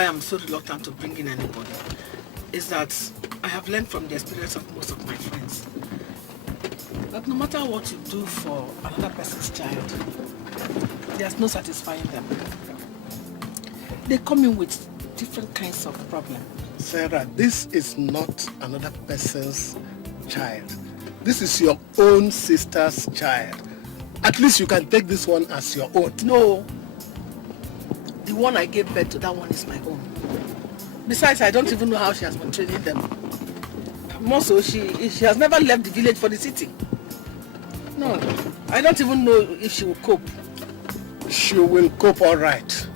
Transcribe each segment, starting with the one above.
why I'm so reluctant to bring in anybody is that I have learned from the experience of most of my friends that no matter what you do for another person's child, there's no satisfying them. They come in with different kinds of problems. Sarah, this is not another person's child. This is your own sister's child. At least you can take this one as your own. No. The one I gave birth to, that one is my own. Besides, I don't even know how she has been training them. More so, she has never left the village for the city. No, I don't even know if she will cope. She will cope all right.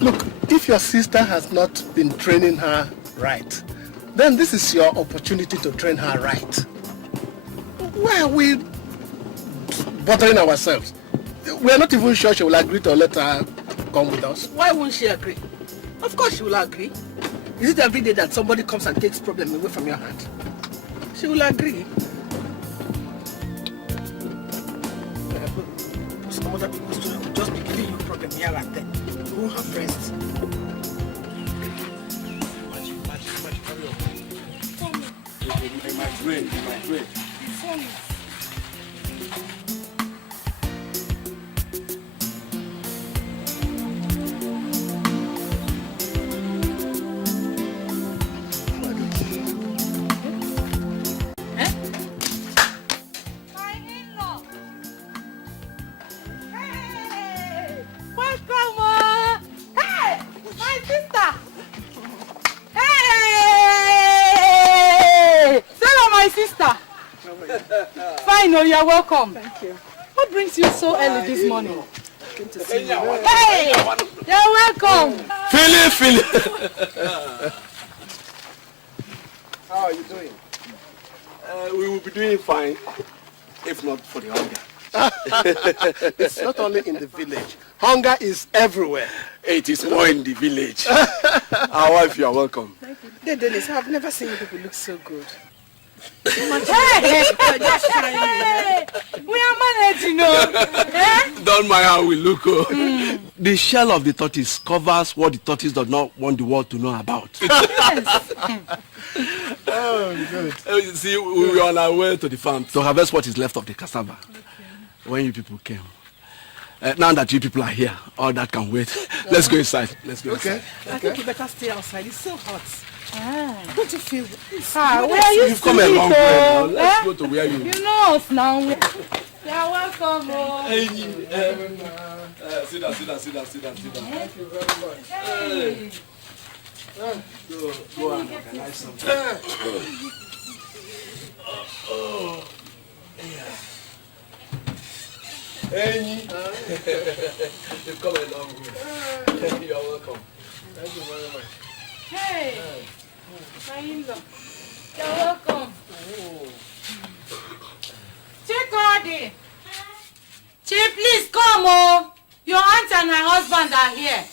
Look, if your sister has not been training her right, then this is your opportunity to train her right. Why are we bothering ourselves? We are not even sure she will agree to let her come with us. Why won't she agree? Of course she will agree. Is it every day that somebody comes and takes problem away from your hand? She will agree. Some other people's children will just be giving you problem here and there. You won't have friends. My brain. You're welcome. Thank you. What brings you so early this morning? Good to see you. Hey! You're welcome. Philip. How are you doing? We will be doing fine, if not for the hunger. It's not only in the village. Hunger is everywhere. It is more in the village. Our wife, you are welcome. Thank you. Hey, Dennis, I've never seen you people look so good. Hey! We are managing, Don't mind how we look. The shell of the tortoise covers what the tortoise does not want the world to know about. Yes. Oh, good. You see, we were on our way to the farm to harvest what is left of the cassava. Okay. When you people came. Now that you people are here, all that can wait. Let's go inside. Let's go inside. I think you better stay outside. It's so hot. Don't you feel this? Where are you? You've come a long way now. Let's go to where you... You know us now. You're welcome. Hey, sit down. Thank you very much. Hey. Go and organize something. Hey, you've come a long way. You're welcome. Thank you very much. Hey. My in-law. You're welcome. Chikodi. Chief, please come. Your aunt and her husband are here.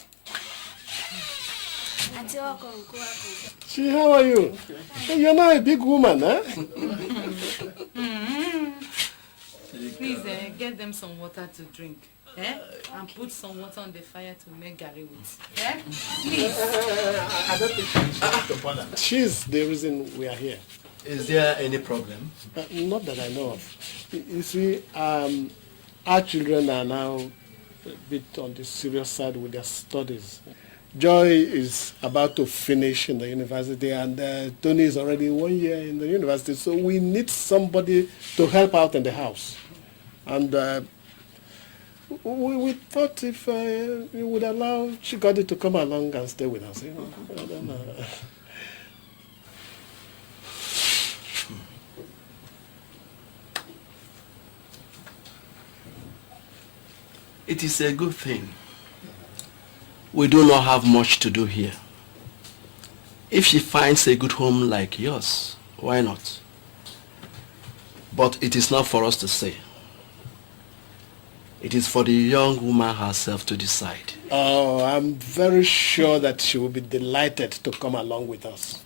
Chi, how are you? Hey, you're not a big woman, huh? Please get them some water to drink. And put some water on the fire to make garri with. Please. I don't think she's to bother. She's the reason we are here. Is there any problem? Not that I know of. You see, our children are now a bit on the serious side with their studies. Joy is about to finish in the university, and Tony is already 1 year in the university, so we need somebody to help out in the house. And we thought if you would allow Chigodi to come along and stay with us, you know. I don't know. It is a good thing. We do not have much to do here. If she finds a good home like yours, why not? But it is not for us to say. It is for the young woman herself to decide. Oh, I'm very sure that she will be delighted to come along with us.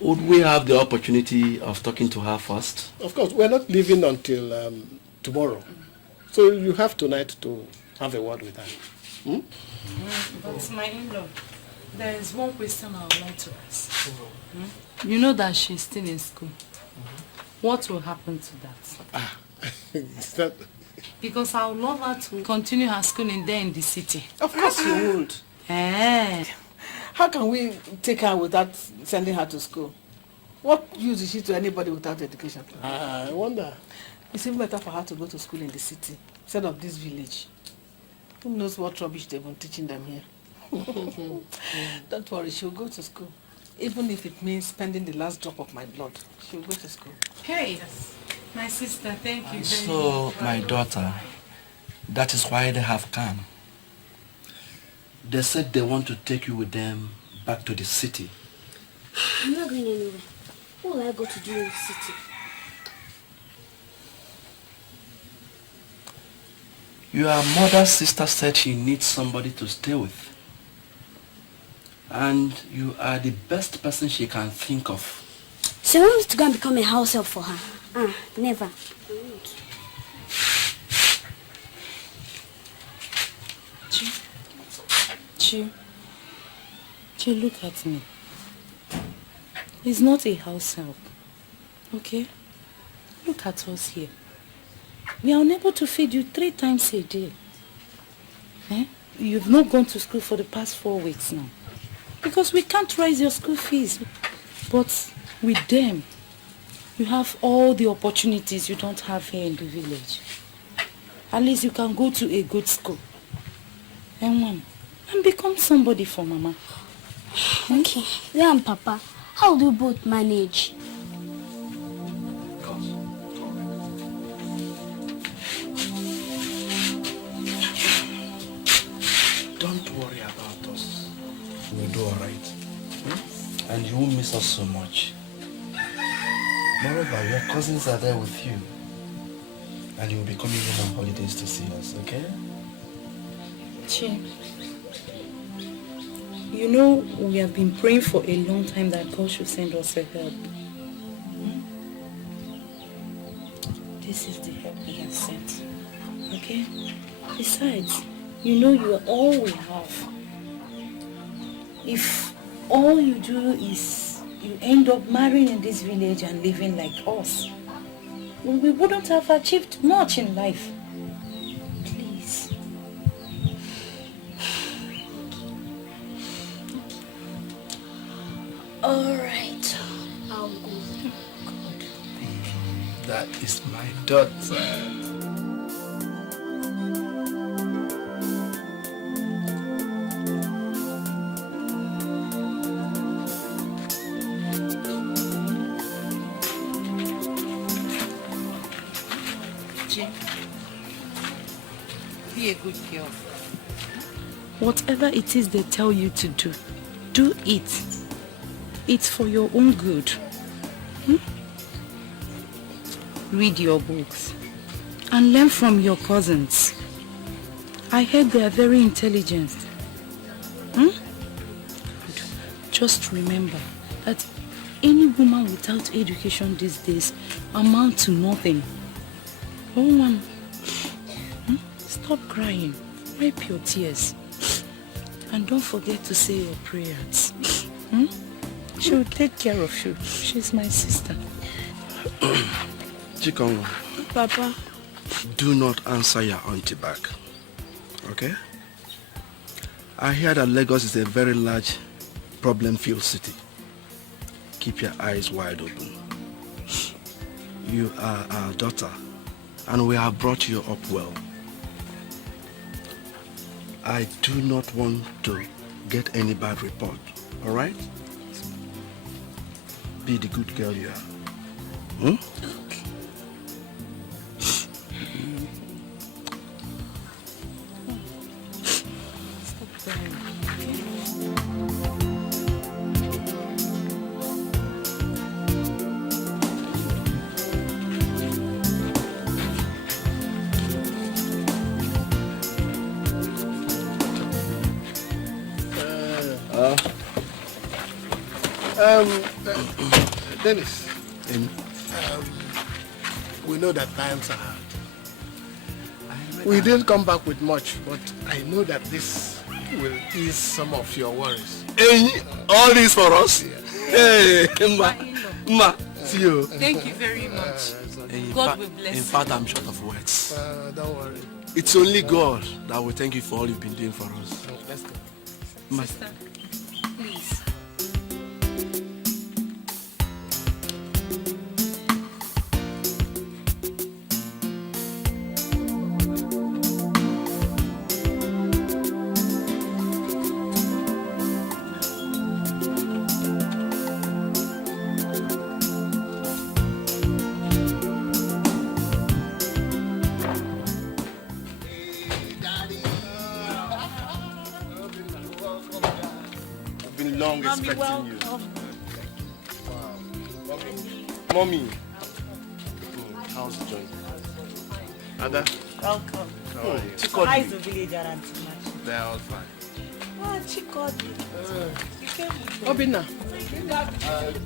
Would we have the opportunity of talking to her first? Of course, we're not leaving until tomorrow. So you have tonight to have a word with her. But my in-law, there is one question I would like to ask. You know that she's still in school. What will happen to that? Because I would love her to continue her schooling there in the city. Of course you would. How can we take her without sending her to school? What use is she to anybody without education? I wonder. It's even better for her to go to school in the city instead of this village. Who knows what rubbish they've been teaching them here? Don't worry, she'll go to school. Even if it means spending the last drop of my blood, she'll go to school. Hey, my sister, thank you very much. So, my daughter, that is why they have come. They said they want to take you with them back to the city. I'm not going anywhere. What will I go to do in the city? Your mother's sister said she needs somebody to stay with. And you are the best person she can think of. So I want me to go and become a house help for her? Never. Chi, look at me. It's not a house help. Okay? Look at us here. We are unable to feed you 3 times a day. You've not gone to school for the past 4 weeks now. Because we can't raise your school fees. But with them, you have all the opportunities you don't have here in the village. At least you can go to a good school. And become somebody for Mama. Okay. Yeah, and Papa, how do you both manage? Don't worry about us. We'll do alright. And you won't miss us so much. Moreover, your cousins are there with you. And you'll be coming in on holidays to see us, okay? Chi, you know we have been praying for a long time that God should send us a help. This is the help He has sent. Okay? Besides, you know you are all we have. If all you do is you end up marrying in this village and living like us, we wouldn't have achieved much in life. Please. All right. I'll go. God. That is my daughter. Be a good girl. Whatever it is they tell you to do, do it. It's for your own good. Read your books and learn from your cousins. I heard they are very intelligent. Just remember that any woman without education these days amounts to nothing. Oh, Mom. Stop crying. Wipe your tears. And don't forget to say your prayers. She will take care of you. She's my sister. Chikongo. Papa. Do not answer your auntie back. Okay? I hear that Lagos is a very large problem-filled city. Keep your eyes wide open. You are our daughter, and we have brought you up well. I do not want to get any bad report, alright? Be the good girl you are. Okay. Stop crying. Dennis, we know that times are hard. We didn't come back with much, but I know that this will ease some of your worries. Hey, all this for us? Yeah. Hey, Ma, see you. Thank you very much. God will bless you. In fact, I'm short of words. Don't worry. It's only God that will thank you for all you've been doing for us. Let's go. Ma, Sister, please. long Mommy, expecting you. welcome. Mommy. How's the joint? Ada? Welcome. How are you? How is the village around too much? They're all fine. Oh, Chikodi. You came with me. Obinna. Let me have the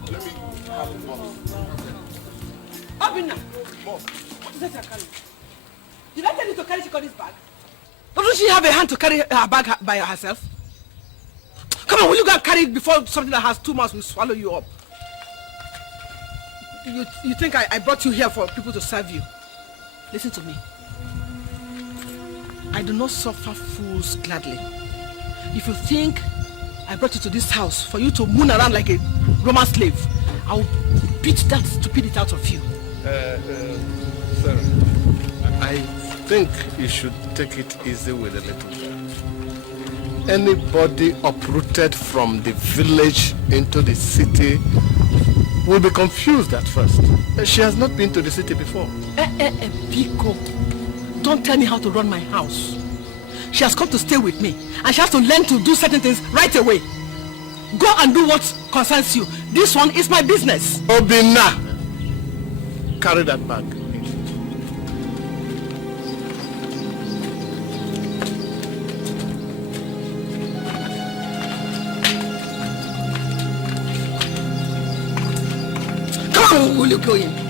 box. Obinna. What is that you're carrying? Did I tell you to carry Chikody's bag? Doesn't she have a hand to carry her bag by herself? Come on, will you go and carry it before something that has 2 mouths will swallow you up? You think I brought you here for people to serve you? Listen to me. I do not suffer fools gladly. If you think I brought you to this house for you to moon around like a Roman slave, I will beat that stupidity out of you. Sir, I think you should take it easy with the little girl. Anybody uprooted from the village into the city will be confused at first. She has not been to the city before. Biko, don't tell me how to run my house. She has come to stay with me, and she has to learn to do certain things right away. Go and do what concerns you. This one is my business. Obinna, carry that bag. Come on, will you go in?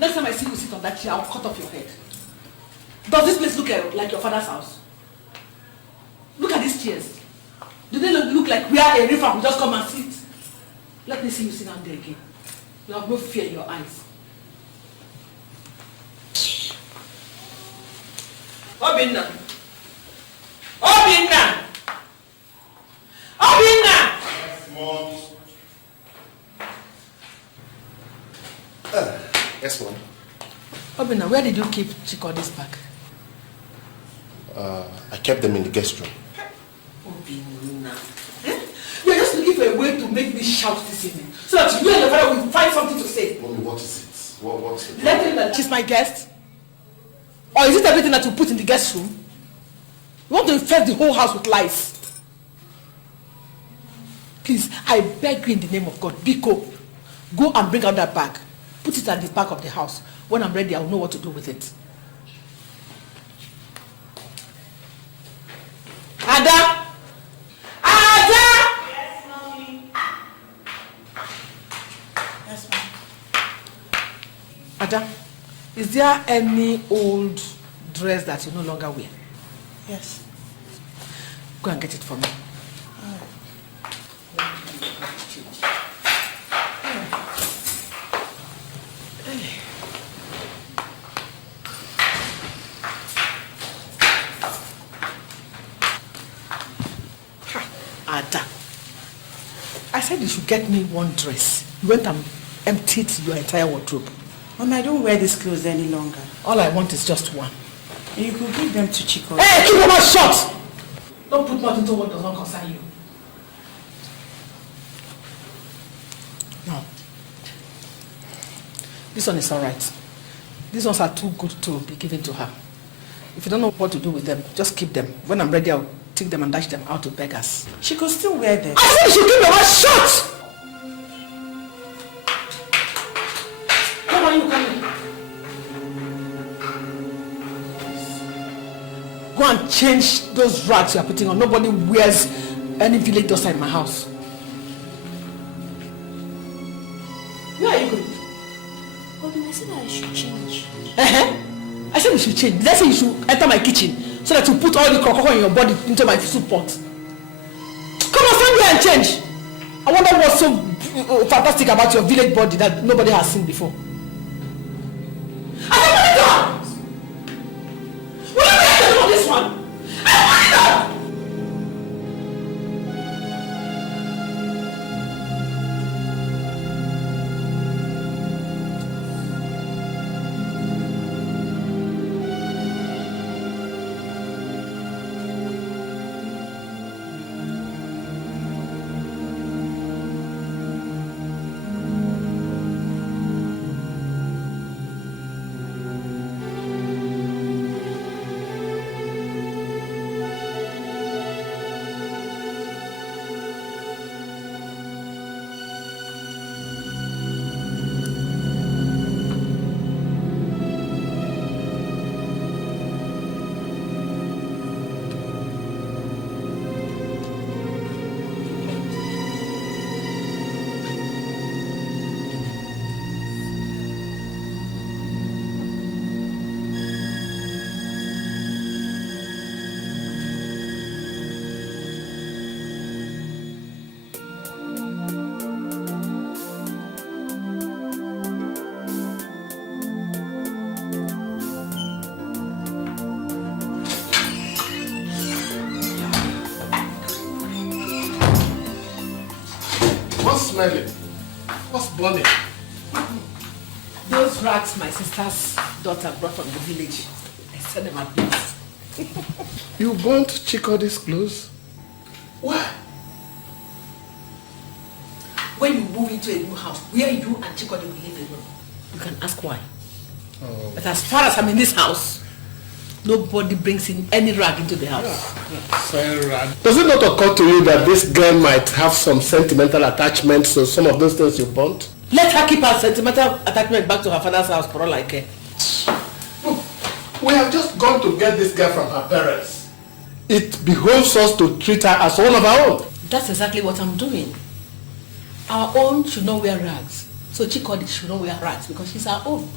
Next time I see you sit on that chair, I'll cut off your head. Does this place look like your father's house? Look at these chairs. Do they look like where a river will just come and sit? Let me see you sit down there again. You have no fear in your eyes. Obinna! Obinna! Obinna! Yes, Mom. Obinna, where did you keep Chikody's bag? I kept them in the guest room. Obinna. You're just looking for a way to make me shout this evening, so that you and your father will find something to say. Mommy, what is it? What's the Let him that she's my guest? Or is it everything that you put in the guest room? You want to infest the whole house with lies? Please, I beg you in the name of God, Biko, go and bring out that bag. Put it at the back of the house. When I'm ready, I'll know what to do with it. Ada! Ada! Yes, Mommy. Yes, Mom. Ada, is there any old dress that you no longer wear? Yes. Go and get it for me. Ada, I said you should get me one dress. You went and emptied your entire wardrobe. Mom, I don't wear these clothes any longer. All I want is just one. And you could give them to Chikodi. Hey, keep your mouth shut! Don't put mouth into what does not concern you. No. This one is alright. These ones are too good to be given to her. If you don't know what to do with them, just keep them. When I'm ready, I'll take them and dash them out to beggars. She could still wear them. I said you should keep your mouth shut! Come on, you come in. Go and change those rags you are putting on. Nobody wears any village dust in my house. Where are you going? But I said I should change. I said you should change. Did I say you should enter my kitchen so that you put all the crocodile in your body into my soup pot? Come on, stand there and change. I wonder what's so fantastic about your village body that nobody has seen before. I said, what is that? What are you doing on this one? I want it up! What's smelling? What's burning? Those rags my sister's daughter brought from the village. I sent them at once. You burnt Chikody's clothes? Why? When you move into a new house, where you and Chikody will live alone, you can ask why. Oh. But as far as I'm in this house, nobody brings in any rag into the house. Sarah, does it not occur to you that this girl might have some sentimental attachment to some of those things you burnt? Let her keep her sentimental attachment back to her father's house for all I care. Look, we have just gone to get this girl from her parents. It behoves us to treat her as one of our own. That's exactly what I'm doing. Our own should not wear rags. So Chikody should not wear rags because she's our own.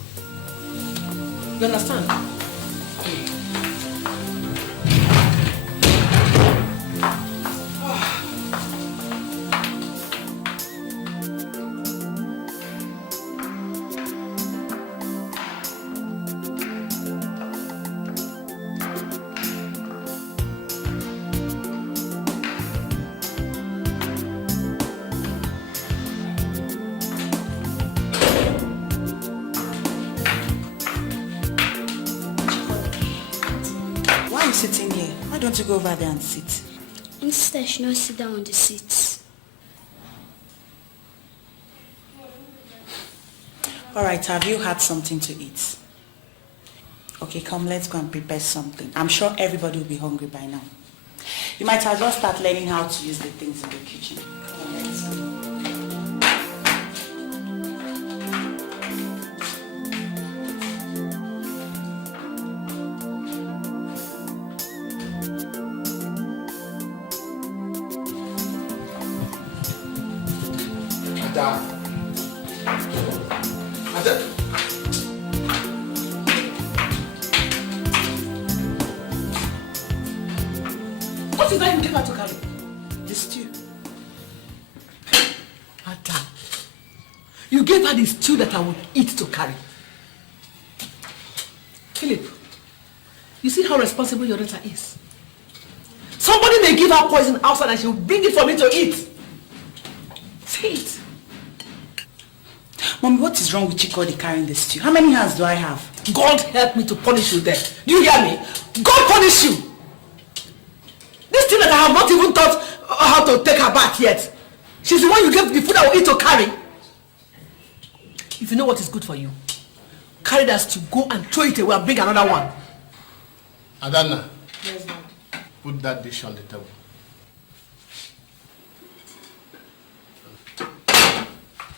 You understand? Sitting here. Why don't you go over there and sit? Instead, she not sit down on the seats. Alright, have you had something to eat? Okay, come, let's go and prepare something. I'm sure everybody will be hungry by now. You might as well start learning how to use the things in the kitchen. Come on, let's go. What is that you give her to carry? The stew. Adam, you gave her the stew that I would eat to carry. Philip, you see how responsible your daughter is? Somebody may give her poison outside and she'll bring it for me to eat. Say it. Mommy, what is wrong with Chikody carrying the stew? How many hands do I have? God help me to punish you then. Do you hear me? God punish you. This thing that I have not even taught how to take her back yet. She's the one you gave the food I will eat to carry. If you know what is good for you, carried us to go and throw it away and bring another one. Adana, Yes, Dad. put that dish on the table.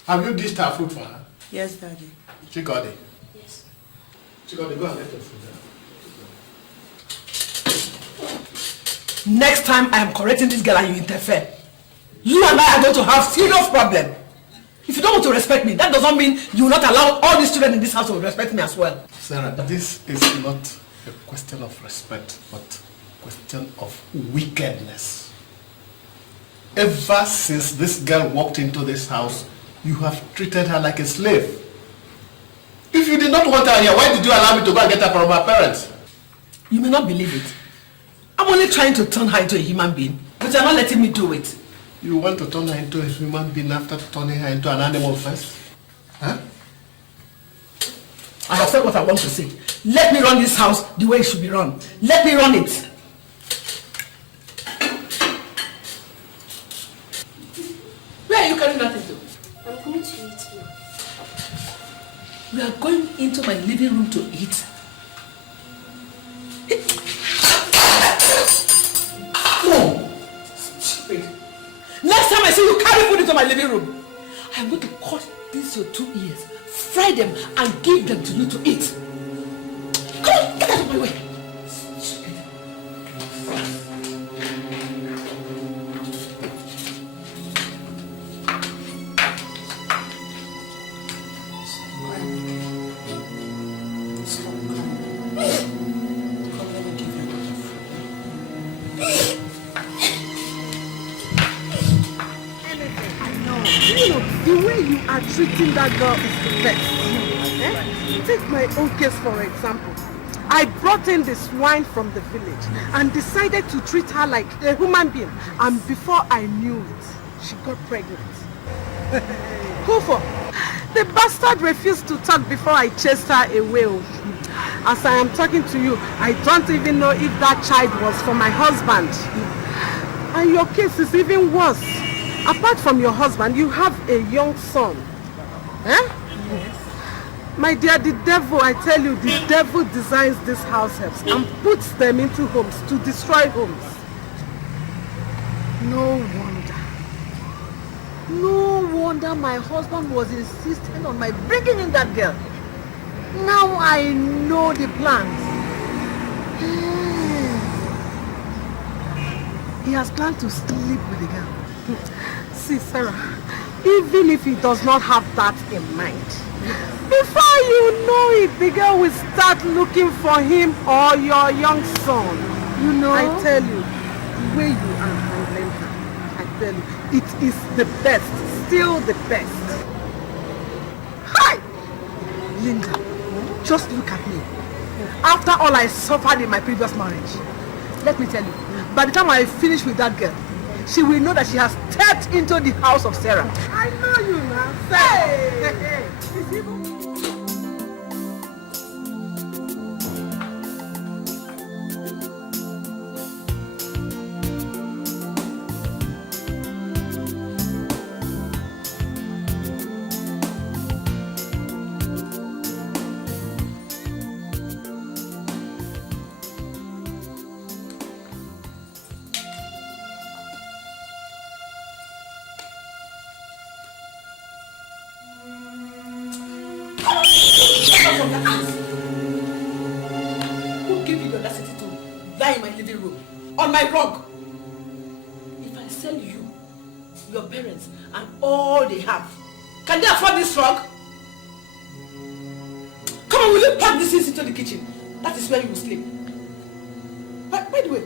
Have you dished her food for her? Yes, Daddy. Chikodi. Yes. Chikodi, go and get your food. Next time I am correcting this girl and you interfere, you and I are going to have serious problem. If you don't want to respect me, that does not mean you will not allow all these children in this house to respect me as well. Sarah, this is not a question of respect, but a question of wickedness. Ever since this girl walked into this house, you have treated her like a slave. If you did not want her here, why did you allow me to go and get her from her parents? You may not believe it. I'm only trying to turn her into a human being, but you're not letting me do it. You want to turn her into a human being after turning her into an animal first? Huh? I have said what I want to say. Let me run this house the way it should be run. Let me run it. Where are you carrying that into? I'm going to eat now. We are going into my living room to eat. No! Stupid. Next time I see you carry food into my living room, I'm going to cut these your 2 ears, fry them, and give them to you to eat. Come on, get out of my way. Stupid. The way you are treating that girl is the best. Eh? Take my own case for example. I brought in this wine from the village and decided to treat her like a human being. And before I knew it, she got pregnant. Who for? The bastard refused to talk before I chased her away. As I am talking to you, I don't even know if that child was for my husband. And your case is even worse. Apart from your husband, you have a young son. Eh? Yes. My dear, the devil, I tell you, the devil designs these house helps and puts them into homes to destroy homes. No wonder my husband was insisting on my bringing in that girl. Now I know the plans. He has planned to sleep with the girl. See, Sarah, even if he does not have that in mind, before you know it, the girl will start looking for him or your young son. You know? I tell you, the way you are handling her, I tell you, it is the best, still the best. Hi! Linda, just look at me. After all I suffered in my previous marriage, let me tell you, by the time I finish with that girl, she will know that she has stepped into the house of Sarah. I know you now. Hey! Who gave you the audacity to lie in my living room, on my rug? If I sell you, your parents, and all they have, can they afford this rug? Come on, will you pack this into the kitchen? That is where you will sleep. But by the way,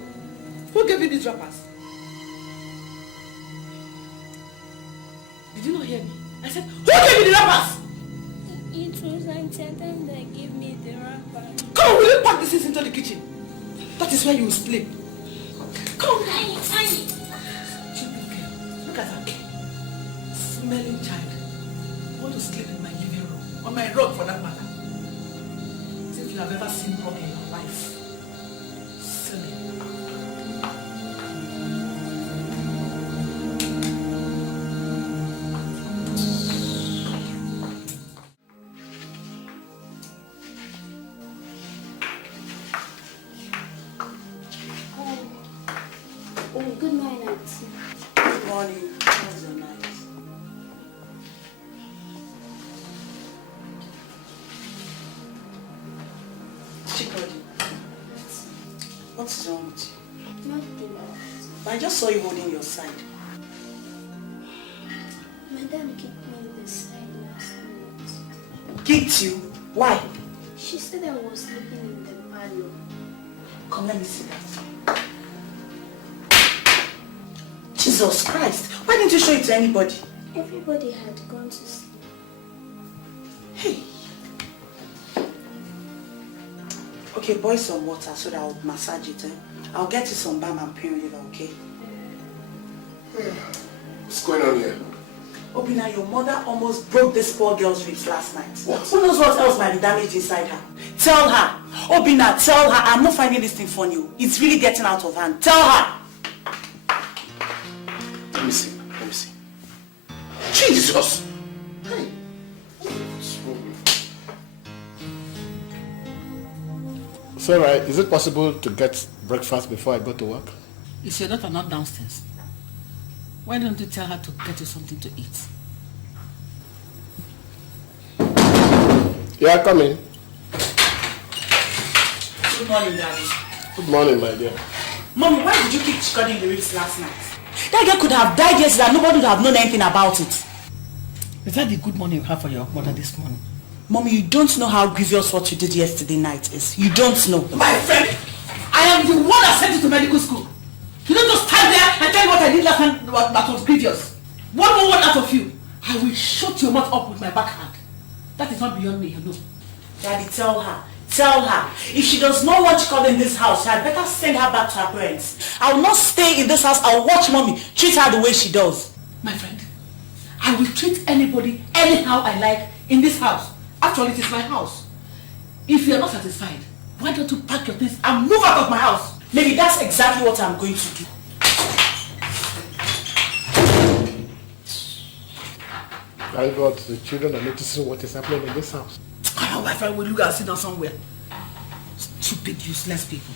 who gave you these wrappers? Did you not hear me? I said, who gave you the wrappers? It was Auntie Adam that gave me the wrapper. Come on, will you pack this into the kitchen? That is where you will sleep. Come on. Annie. Stupid girl. Look at her. Smelling child. Want to sleep in my living room. On my rug for that matter. As if you have ever seen rug in your life. Silly. What's wrong with you? Nothing. I just saw you holding your side. Madam kicked me in the side last night. Kicked you? Why? She said I was sleeping in the parlor. Come, let me see that. Jesus Christ! Why didn't you show it to anybody? Everybody had gone to sleep. Hey. Okay, boil some water so that I'll massage it. I'll get you some balm and pain reliever, okay? What's going on here? Obina, your mother almost broke this poor girl's ribs last night. What? Who knows what else might be damaged inside her? Tell her. Obina, tell her. I'm not finding this thing funny. It's really getting out of hand. Tell her. Let me see. Jesus! Hey! What's wrong? Sarah, is it possible to get breakfast before I go to work? Is your daughter not downstairs? Why don't you tell her to get you something to eat? Yeah, come in. Good morning, Daddy. Good morning, my dear. Mommy, why did you keep chiconing the ribs last night? That girl could have died yesterday and nobody would have known anything about it. Is that the good morning you have for your mother this morning? Mommy, you don't know how grievous what you did yesterday night is. You don't know. My friend, I am the one that sent you to medical school. You don't just stand there and tell me what I did last time that was grievous. One more word out of you, I will shut your mouth up with my backhand. That is not beyond me, you know. Daddy, tell her. Tell her. If she does not want Chikodi in this house, I'd better send her back to her parents. I will not stay in this house. I'll watch Mommy treat her the way she does. My friend, I will treat anybody anyhow I like in this house. Actually, it is my house. If you are not satisfied, why don't you pack your things and move out of my house? Maybe that's exactly what I'm going to do. Thank God the children are noticing what is happening in this house. Oh, my friend, will you go sit down somewhere? Stupid, useless people.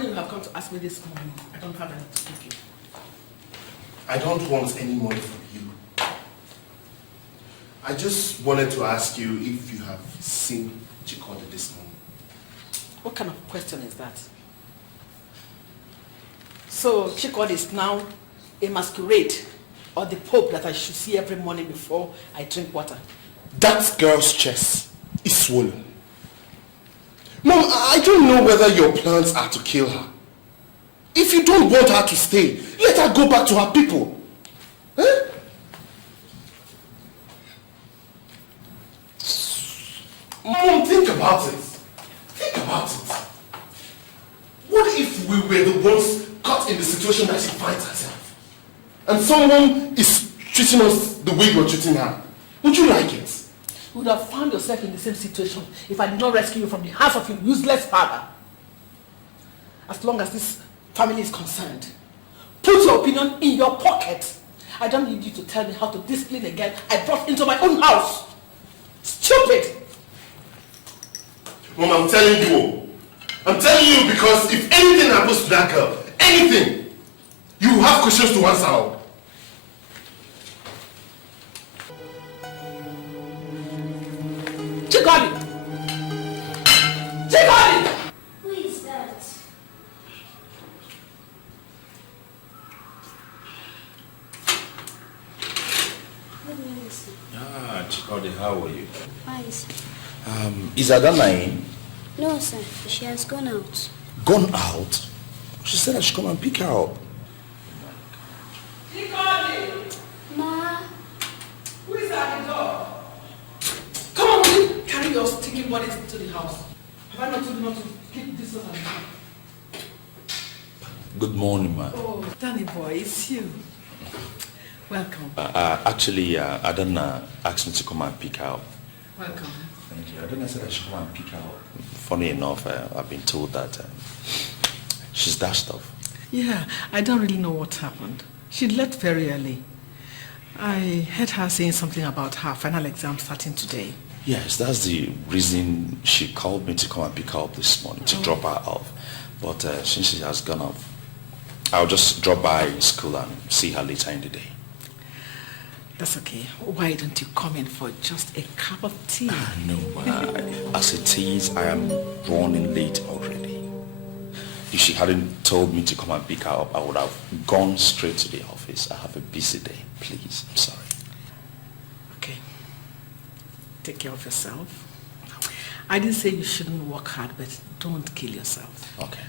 You have come to ask me this morning. I don't have anything to give you. I don't want any money from you. I just wanted to ask you if you have seen Chikodi this morning. What kind of question is that? So Chikodi is now a masquerade or the Pope that I should see every morning before I drink water? That girl's chest is swollen. Mom, I don't know whether your plans are to kill her. If you don't want her to stay, let her go back to her people. Eh? Mom, think about it. Think about it. What if we were the ones caught in the situation that she finds herself? And someone is treating us the way you're treating her? Would you like it? You would have found yourself in the same situation if I did not rescue you from the hands of your useless father. As long as this family is concerned, put your opinion in your pocket. I don't need you to tell me how to discipline a girl I brought into my own house. Stupid! Mom, I'm telling you. I'm telling you because if anything happens to that girl, anything, you have questions to answer. Chikodi! Chikodi! Who is that? Good morning, sir. Ah, Chikodi, how are you? Fine, sir. Is Adana in? No, sir. She has gone out. Gone out? She said I should come and pick her up. Chikodi! Ma. Who is at the door? Come on, will you carry your stinking bodies into the house? Have I not told you not to keep this stuff at the house? Good morning, ma. Oh, Danny boy, it's you. Welcome. Actually, Adana asked me to come and pick her up. Welcome. Thank you. Adana said I should come and pick her up. Funny enough, I've been told that she's dashed off. Yeah, I don't really know what happened. She left very early. I heard her saying something about her final exam starting today. Yes, that's the reason she called me to come and pick her up this morning, to drop her off. But since she has gone off, I'll just drop by school and see her later in the day. That's okay. Why don't you come in for just a cup of tea? No, as it is, I am running late already. If she hadn't told me to come and pick her up, I would have gone straight to the office. I have a busy day. Please, I'm sorry. Okay. Take care of yourself. I didn't say you shouldn't work hard, but don't kill yourself. Okay.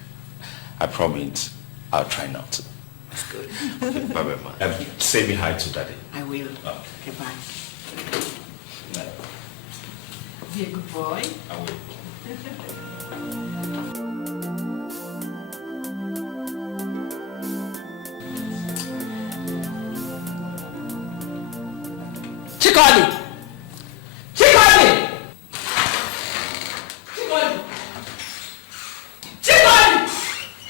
I promise I'll try not to. That's good. Okay, bye-bye, ma. Say me hi to Daddy. I will. Okay, bye. Be a good boy. I will. Chikodi! Chikodi! Chikodi! Chikodi!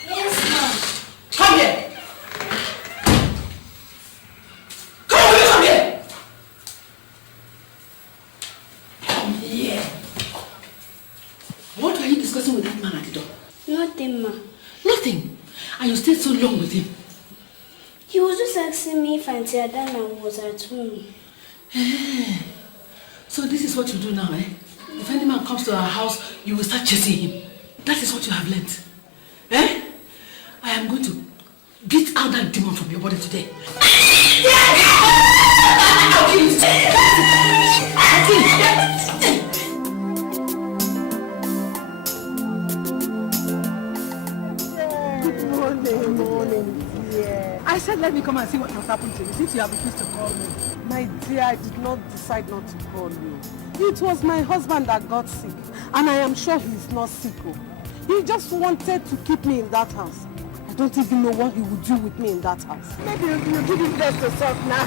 Yes, ma'am. Come here! Come on, come here! Come here! What were you discussing with that man at the door? Nothing, ma. Nothing. And you stayed so long with him. He was just asking me if Auntie Adana was at home. So this is what you do now, eh? If any man comes to our house, you will start chasing him. That is what you have learnt. Eh? I am going to beat out that demon from your body today. Good morning, dear. I said let me come and see what has happened to you since you have refused to call me. My dear, I did not decide not to call you. It was my husband that got sick, and I am sure he's not sick. He just wanted to keep me in that house. I don't even know what he would do with me in that house. Maybe you give him best to solve now.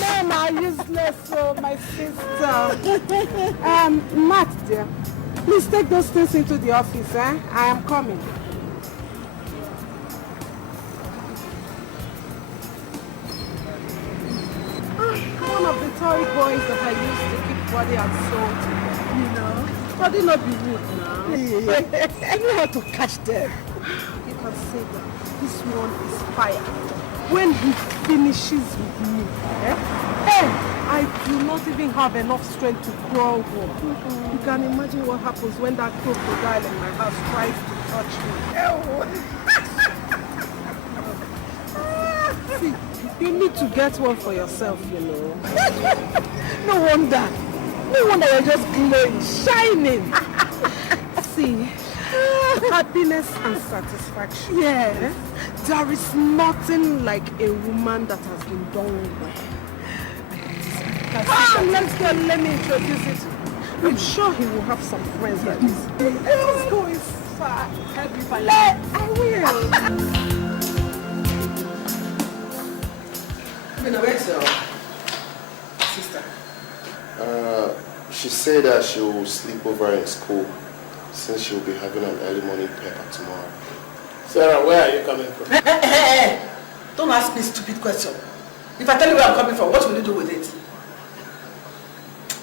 Mama, useless, so my sister. Matt, dear, please take those things into the office, eh? I am coming. One of the toy boys that I used to keep body and soul to, you know. Body not be rude now. I know how to catch them. You can say that this one is fire. When he finishes with me, I do not even have enough strength to crawl home. You can imagine what happens when that crocodile in my house tries to touch me. See, you need to get one for yourself, you know. No wonder you're just glowing, shining. See, happiness and satisfaction. Yes. There is nothing like a woman that has been done well. Come, let's go. Let me introduce it. I'm sure he will have some friends like this. Let's go is far. Help me find I will. Where's your sister? She said that she will sleep over in school since she will be having an early morning paper tomorrow. Sarah, where are you coming from? Hey. Don't ask me a stupid question. If I tell you where I'm coming from, what will you do with it?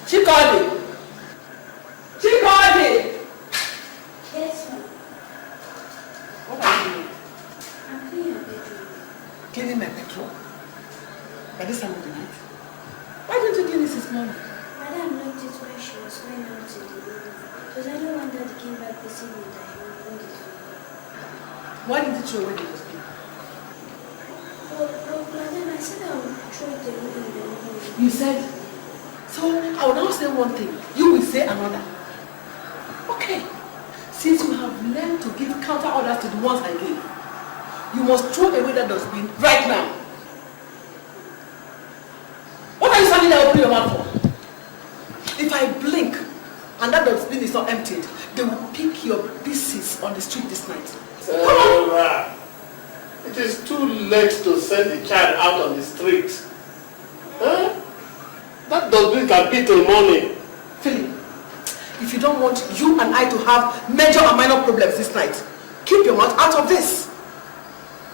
Chikodi! Chikodi! Yes, ma'am. What are you doing? I'm cleaning your bedroom. Cleaning my bedroom? By this time of the night? Why didn't you clean this this morning? Madam looked it when she was going out to the evening. Because I don't want Dad came back to see me that he opened it for me. Why did you throw away the dustbin? But Madam, I said I would throw it away in the morning. You said? So I will now say one thing, you will say another. Okay. Since you have learned to give counter orders to the ones I gave, you must throw away that dustbin right now. What are you standing there opening your mouth for? If I blink and that dustbin is not emptied, they will pick your pieces on the street this night. Sarah, it is too late to send the child out on the street. Huh? That dustbin can be till morning. Philip, if you don't want you and I to have major and minor problems this night, keep your mouth out of this.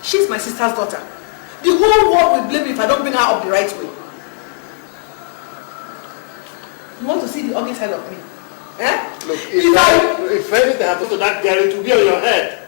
She's my sister's daughter. The whole world will blame me if I don't bring her up the right way. You want to see the ugly side of me? Eh? Look, if anything happens to that girl, it will be on your head.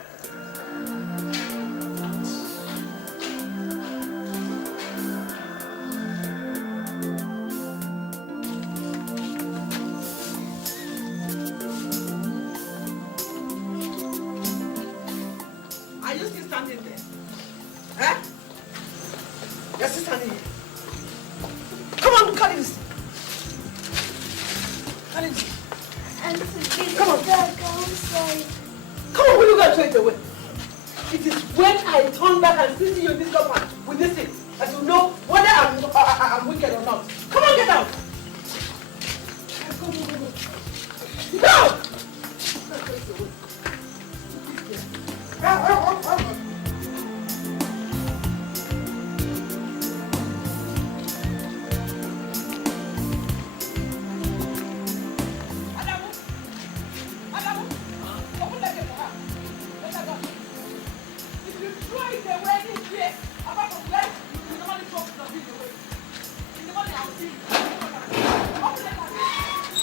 carry this. Carry this. Come on. Outside. Come on, will you go and throw it away? It is when I turn back and see you in this compound with this thing that you know whether I'm wicked or not. Come on, get out. No!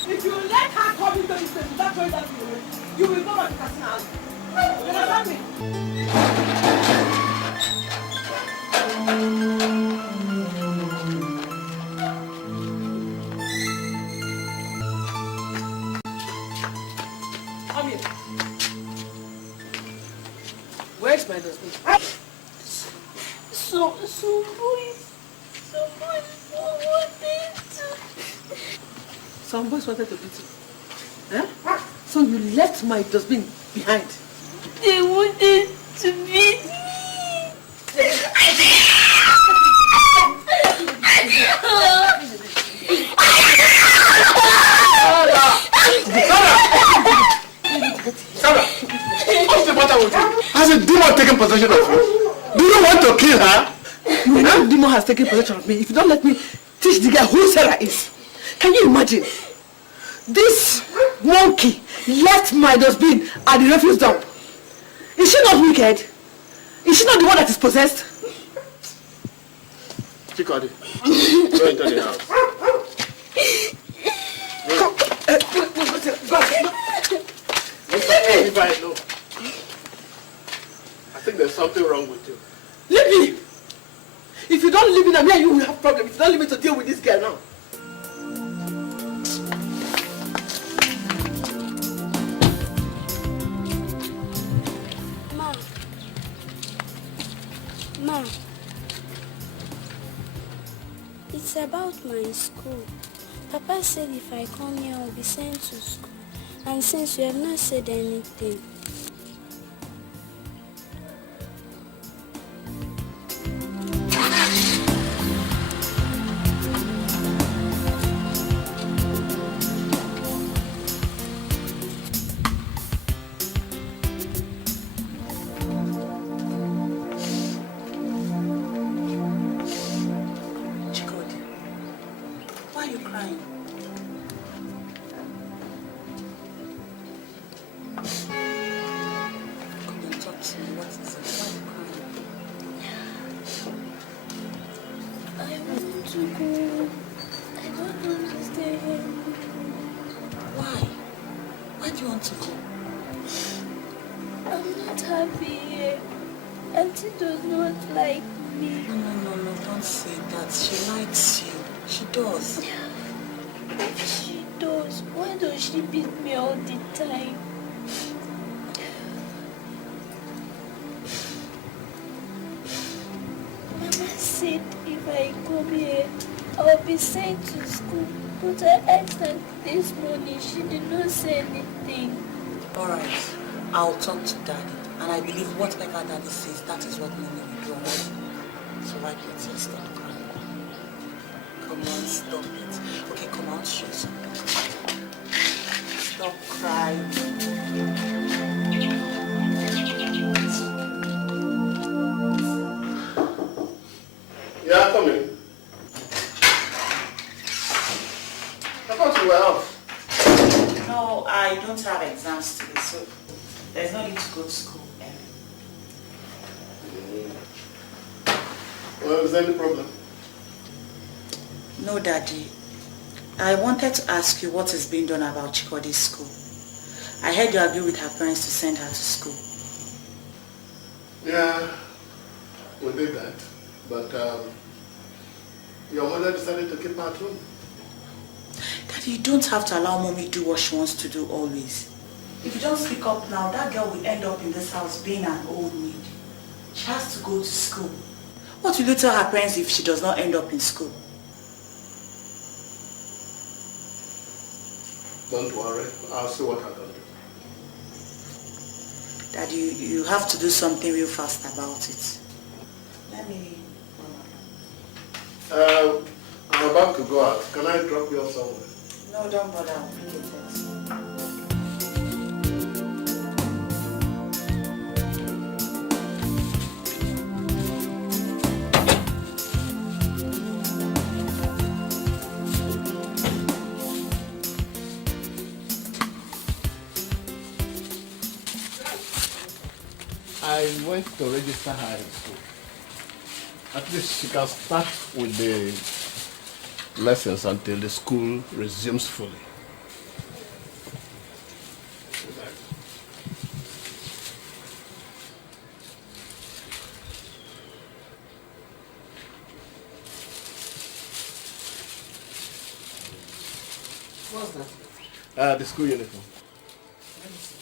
If you let her come into this place without throwing that thing away, you will go back to Casino House. You understand me? Come here. Where's my husband? Some boys Some boys wanted to beat you. Huh? So you left my dustbin behind. They wanted to beat me. Sarah! What's the matter with you? Has a demon taken possession of you? Do you want to kill her? You know the demon has taken possession of me. If you don't let me teach the girl who Sarah is. Can you imagine? This monkey left my dustbin at the refuse dump. Is she not wicked? Is she not the one that is possessed? Chikodi, go into the house. Come, If I know. I think there's something wrong with you. leave me! If you don't leave me now, me and you will have problems. If you don't leave me to deal with this girl now. Ma, it's about my school. Papa said if I come here, I'll be sent to school. And since you have not said anything, sent to school, but I asked her this morning, she did not say anything. Alright, I'll talk to Daddy, and I believe whatever Daddy says, that is what Mommy will do, alright? So wipe your tears, stop crying. Come on, stop it. Okay, come on, show something. Stop crying. Yeah, come in. No, I don't have exams today, so there's no need to go to school. Well, is there any problem? No, Daddy. I wanted to ask you what is being done about Chikodi's school. I heard you agree with her parents to send her to school. Yeah, we did that. But your mother decided to keep her at home. Daddy, you don't have to allow Mommy do what she wants to do always. If you don't speak up now, that girl will end up in this house being an old maid. She has to go to school. What will you tell her parents if she does not end up in school? Don't worry. I'll see what I can do. Dad, you have to do something real fast about it. Let me... I'm about to go out. Can I drop you off somewhere? No, don't bother. I'll pick it first. I went to register her in school. At least she can start with the lessons until the school resumes fully. What's that? The school uniform. Let me see.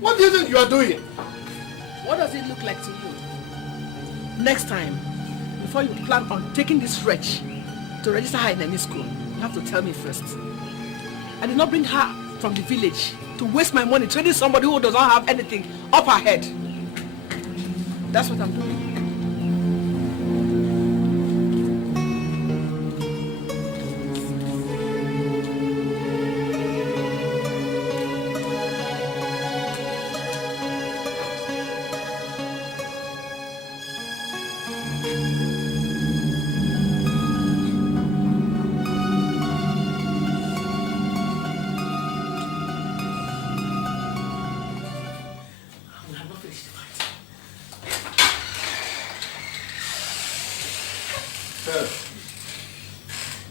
What do you think you are doing? What does it look like to you? Next time, before you plan on taking this wretch to register her in any school, you have to tell me first. I did not bring her from the village to waste my money training somebody who does not have anything up her head. That's what I'm doing.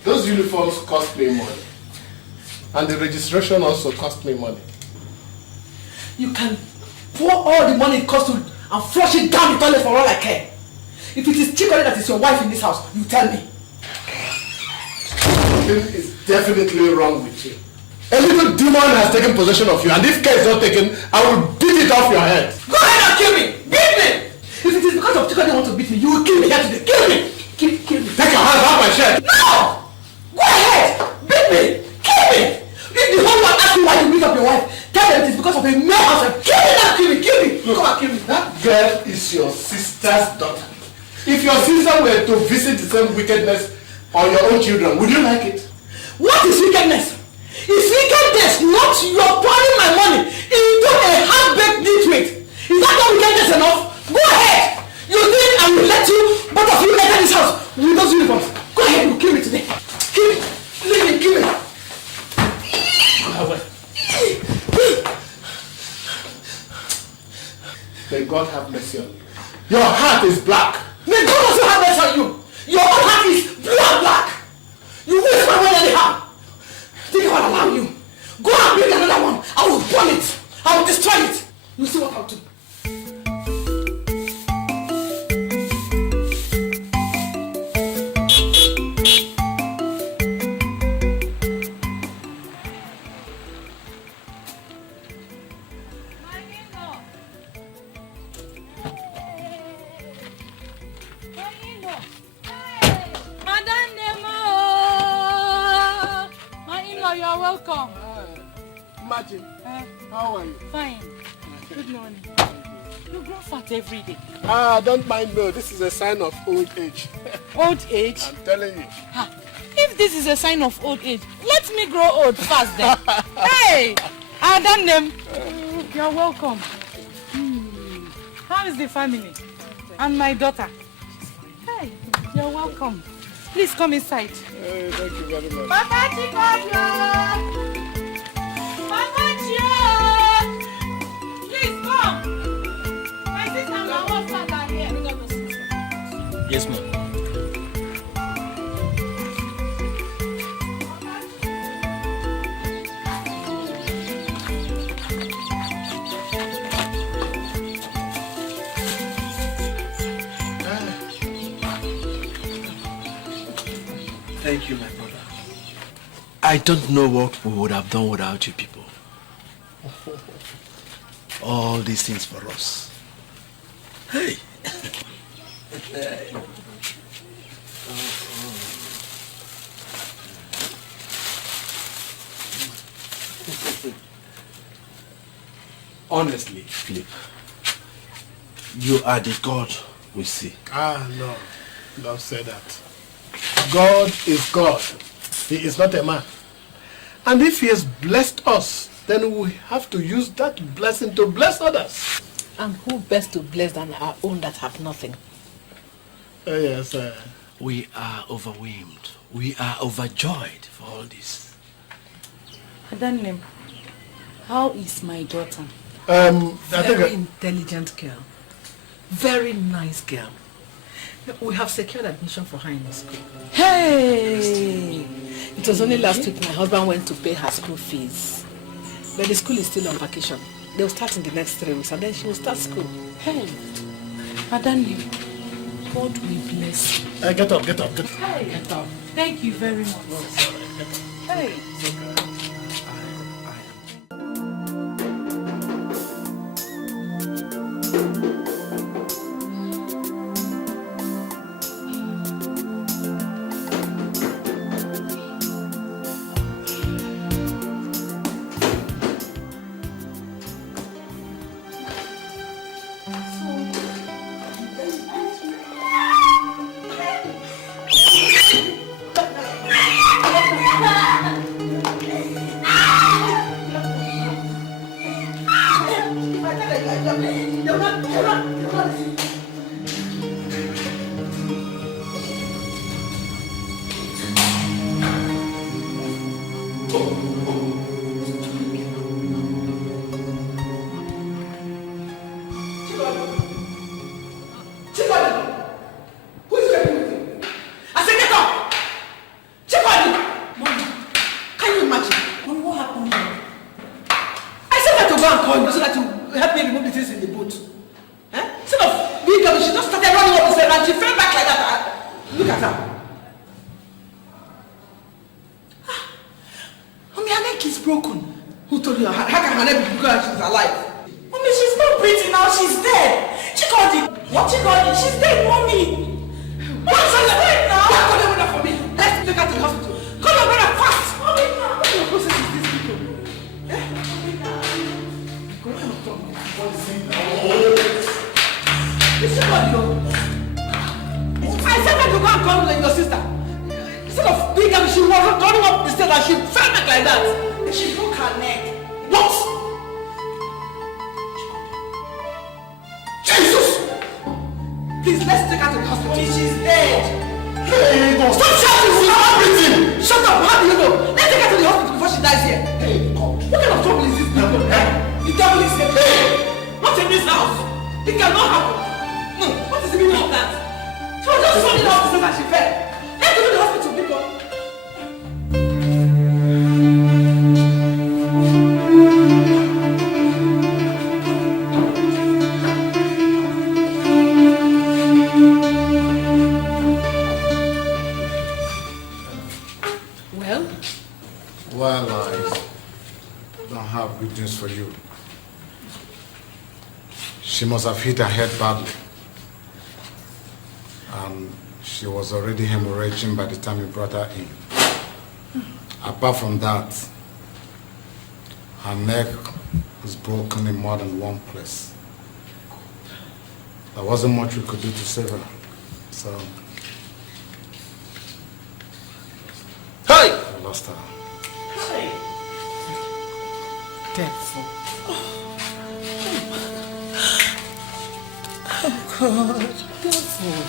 Those uniforms cost me money. And the registration also cost me money. You can pour all the money it costs to and flush it down the toilet for all I care. If it is Chicory that is your wife in this house, you tell me. Something is definitely wrong with you. A little demon has taken possession of you, and if care is not taken, I will beat it off your head. Go ahead and kill me! Beat me! If it is because of Chicory you want to beat me, you will kill me here today. Kill me! Kill me. Take your hands off my shirt! No! Go ahead! Beat me! Kill me! If the whole world asks you why you beat up your wife, tell them it is because of a male husband. Kill me now! Kill me! Kill me! Look, come and kill me. That girl is your sister's daughter. If your sister were to visit the same wickedness on your own children, would you like it? What is wickedness? It's wickedness, not your pouring my money into a half-baked nitwit. Is that not wickedness enough? Go ahead! You think I will let you, both of you, enter this house with those uniforms? Go ahead, you kill me today. Kill me. Leave me, kill me. May God have mercy on you. Your heart is black. May God also have mercy on you. Your own heart is black. You waste my money anyhow. Think I will allow you. Go and bring another one. I will burn it. I will destroy it. You see what I'll do. welcome. Imagine. How are you? Fine. Good morning. You grow fat every day. Don't mind me. This is a sign of old age. Old age? I'm telling you. If this is a sign of old age, let me grow old fast then. Hey! I done them. You're welcome. How is the family? And my daughter? Hey, you're welcome. Please come inside. Hey, thank you very much. Papa Chikodio! Papa Chio! Please come. My sister and my husband are here. Yes, ma'am. Thank you, my brother. I don't know what we would have done without you people. All these things for us. Hey. Honestly, Philip, you are the God we see. No. Don't say that. God is God. He is not a man. And if he has blessed us, then we have to use that blessing to bless others. And who best to bless than our own that have nothing? Yes, We are overwhelmed. We are overjoyed for all this. Adanem, how is my daughter? Very intelligent girl. Very nice girl. We have secured admission for her in the school. Hey! It was only last week my husband went to pay her school fees. But the school is still on vacation. They'll start in the next 3 weeks and then she will start school. Hey! Adanem, God will bless you. Get up. Hey! Get up. Thank you very much. Hey! She must have hit her head badly. And she was already hemorrhaging by the time we brought her in. Apart from that, Her neck was broken in more than one place. There wasn't much we could do to save her. So, Hey! I lost her. Hey! Devil. Oh God, devil.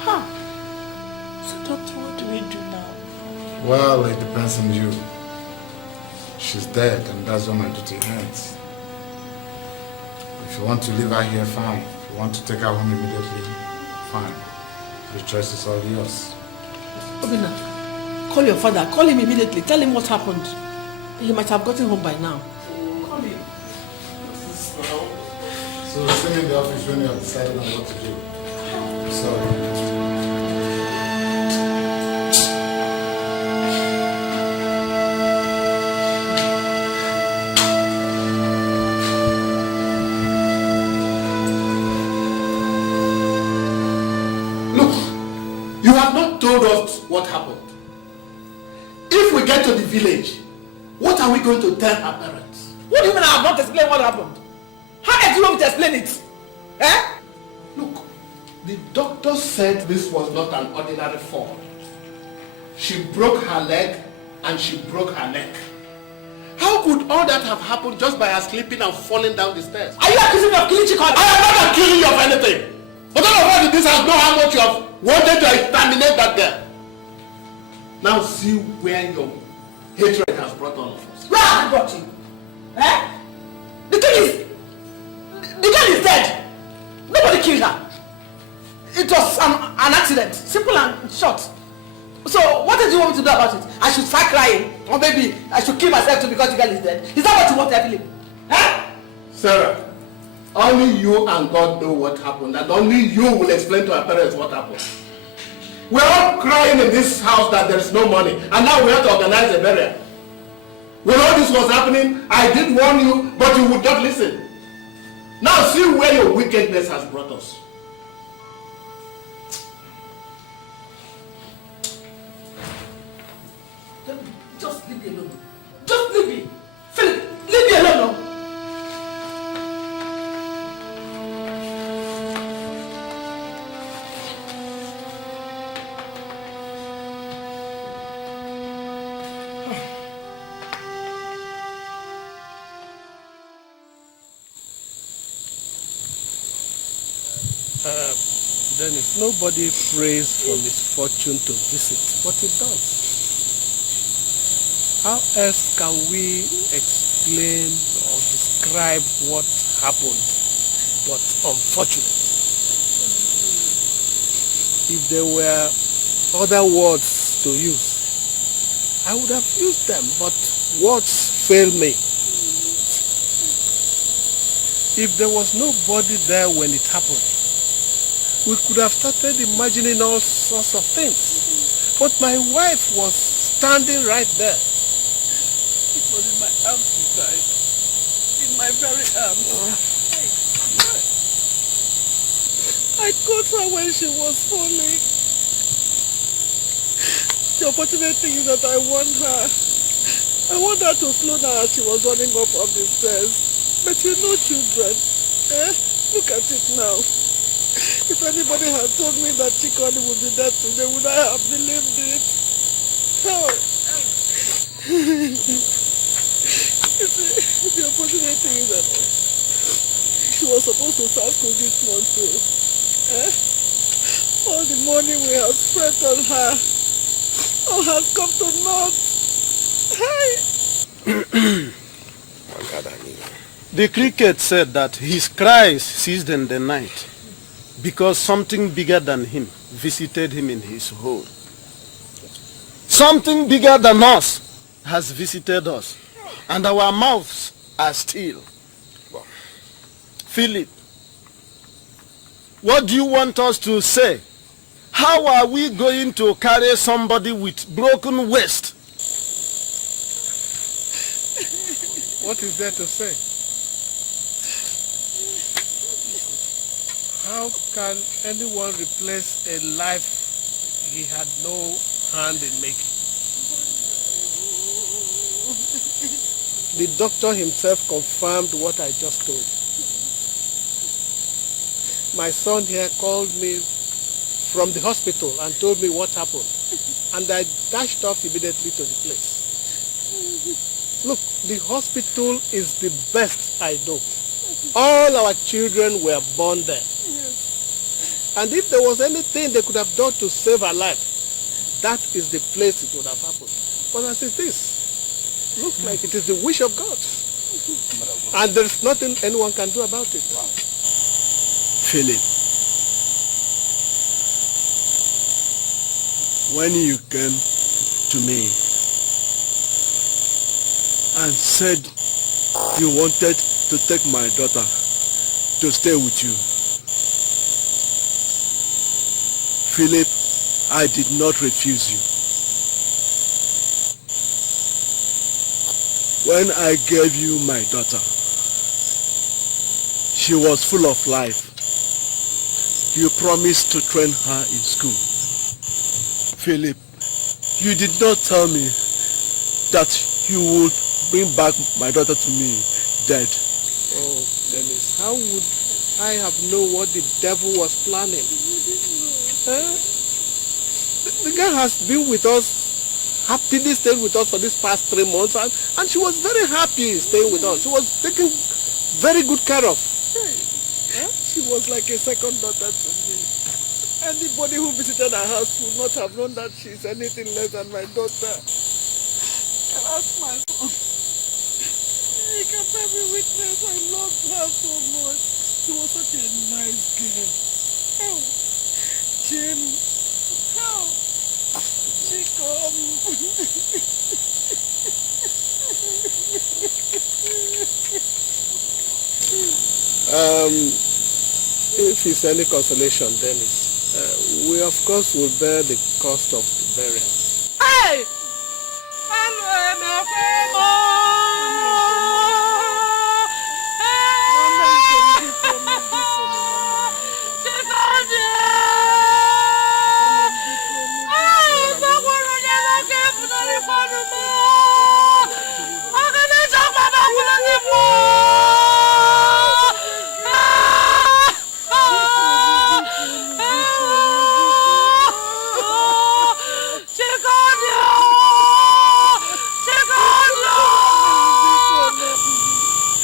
Huh. So doctor, what do we do now? Well, it depends on you. She's dead, and that's where my duty ends. If you want to leave her here, fine. If you want to take her home immediately, fine. The choice is all yours. Obina, call your father. Call him immediately. Tell him what happened. He might have gotten home by now. Call him. So see me in the office when you have decided on what to do. Sorry. You have not told us what happened. If we get to the village, what are we going to tell our parents? What do you mean I have not explained what happened? How else do you want me to explain it? Eh? Look, the doctor said this was not an ordinary fall. She broke her leg and she broke her neck. How could all that have happened just by her slipping and falling down the stairs? Are you accusing me of killing Chikon? I am not accusing you of anything. But all of us in this house know how much you have wanted to exterminate that girl. Now see where your hatred has brought all of us. Where has it brought you? Eh? The thing is, the girl is dead. Nobody killed her. It was an accident. Simple and short. So what did you want me to do about it? I should start crying? Or maybe I should kill myself too because the girl is dead? Is that what you want, Philip? Eh? Sarah, only you and God know what happened, and only you will explain to our parents what happened. We're all crying in this house that there is no money, and now we have to organize a burial. When all this was happening, I did warn you, but you would not listen. Now see where your wickedness has brought us. Just leave me alone. Just leave me. Philip, leave me alone now. Dennis, nobody prays for misfortune to visit, but it does. How else can we explain or describe what happened, but unfortunate? If there were other words to use, I would have used them, but words fail me. If there was nobody there when it happened, we could have started imagining all sorts of things. But my wife was standing right there. It was in my arms she died. In my very arms. I caught her when she was falling. The unfortunate thing is that I want her to slow down as she was running up the stairs. But you know children. Look at it now. If anybody had told me that Chikoni would be dead today, would I have believed it? Oh. You see, the unfortunate thing is that she was supposed to start school this month too. All the money we have spent on her, all has come to naught. The cricket said that his cries ceased in the night because something bigger than him visited him in his hole. Something bigger than us has visited us, and our mouths are still. Philip, what do you want us to say? How are we going to carry somebody with broken waist? What is there to say? How can anyone replace a life he had no hand in making? the doctor himself confirmed what I just told you. My son here called me from the hospital and told me what happened. And I dashed off immediately to the place. Look, the hospital is the best I know. All our children were born there. And if there was anything they could have done to save her life, that is the place it would have happened. But as it is, looks like it is the wish of God. And there's nothing anyone can do about it. Philip, when you came to me and said you wanted to take my daughter to stay with you, Philip, I did not refuse you. When I gave you my daughter, she was full of life. You promised to train her in school. Philip, you did not tell me that you would bring back my daughter to me dead. Oh, Dennis, how would I have known what the devil was planning? The girl has been with us, happily stayed with us for these past 3 months, and she was very happy staying with us. She was taken very good care of. She was like a second daughter to me. Anybody who visited our house would not have known that she's anything less than my daughter. That's my son. I can bear witness. I loved her so much. She was such a nice girl. Oh, Jim. Oh, she If it's any consolation, Dennis, we of course will bear the cost of the burial. Hey!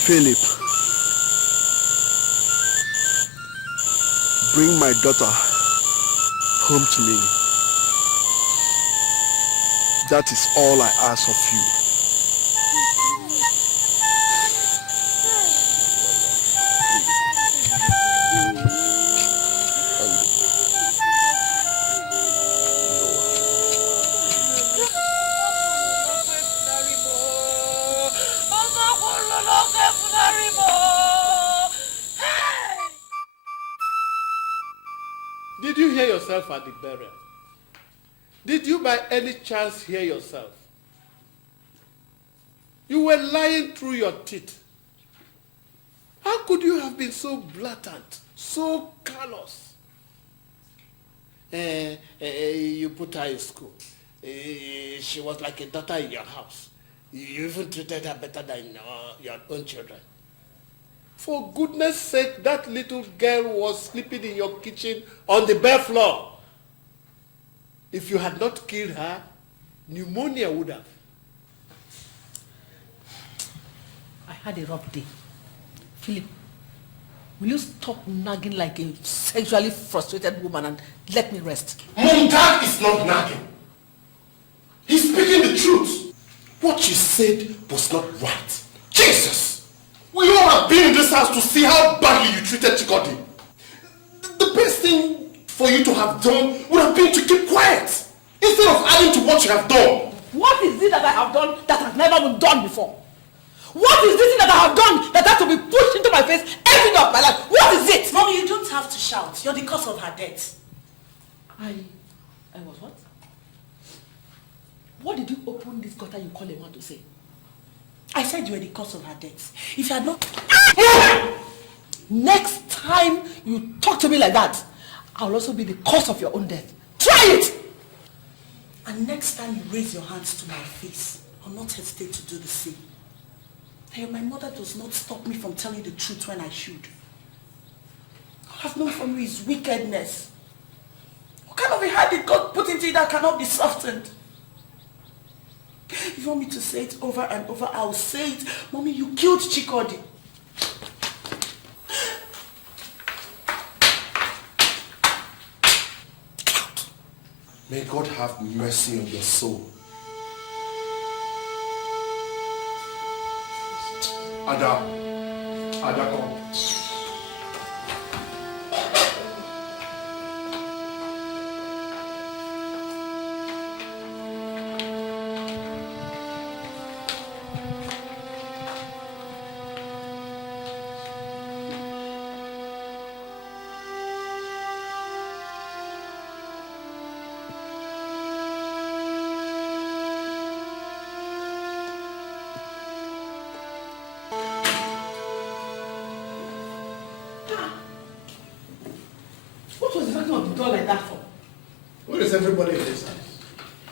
Philip, bring my daughter home to me. That is all I ask of you. Did you hear yourself at the burial? Did you by any chance hear yourself? You were lying through your teeth. How could you have been so blatant, so callous? You put her in school. She was like a daughter in your house. You even treated her better than your own children. For goodness sake, that little girl was sleeping in your kitchen on the bare floor. If you had not killed her, pneumonia would have. I had a rough day. Philip, will you stop nagging like a sexually frustrated woman and let me rest? Mom, Dad is not nagging. He's speaking the truth. What you said was not right. Jesus! We all have been in this house to see how badly you treated Chikodi. The best thing for you to have done would have been to keep quiet instead of adding to what you have done. What is it that I have done that has never been done before? What is this thing that I have done that has to be pushed into my face every day of my life? What is it? Mommy, you don't have to shout. You're the cause of her death. I was what? What did you open this gutter you call a man to say? I said you were the cause of her death. If you had not... Next time you talk to me like that, I'll also be the cause of your own death. Try it! And next time you raise your hands to my face, I'll not hesitate to do the same. My mother does not stop me from telling the truth when I should. All I've known from you is wickedness. What kind of a heart did God put into you that cannot be softened? If you want me to say it over and over, I'll say it. Mommy, you killed Chikodi. May God have mercy on your soul. Ada, come. Everybody in this house.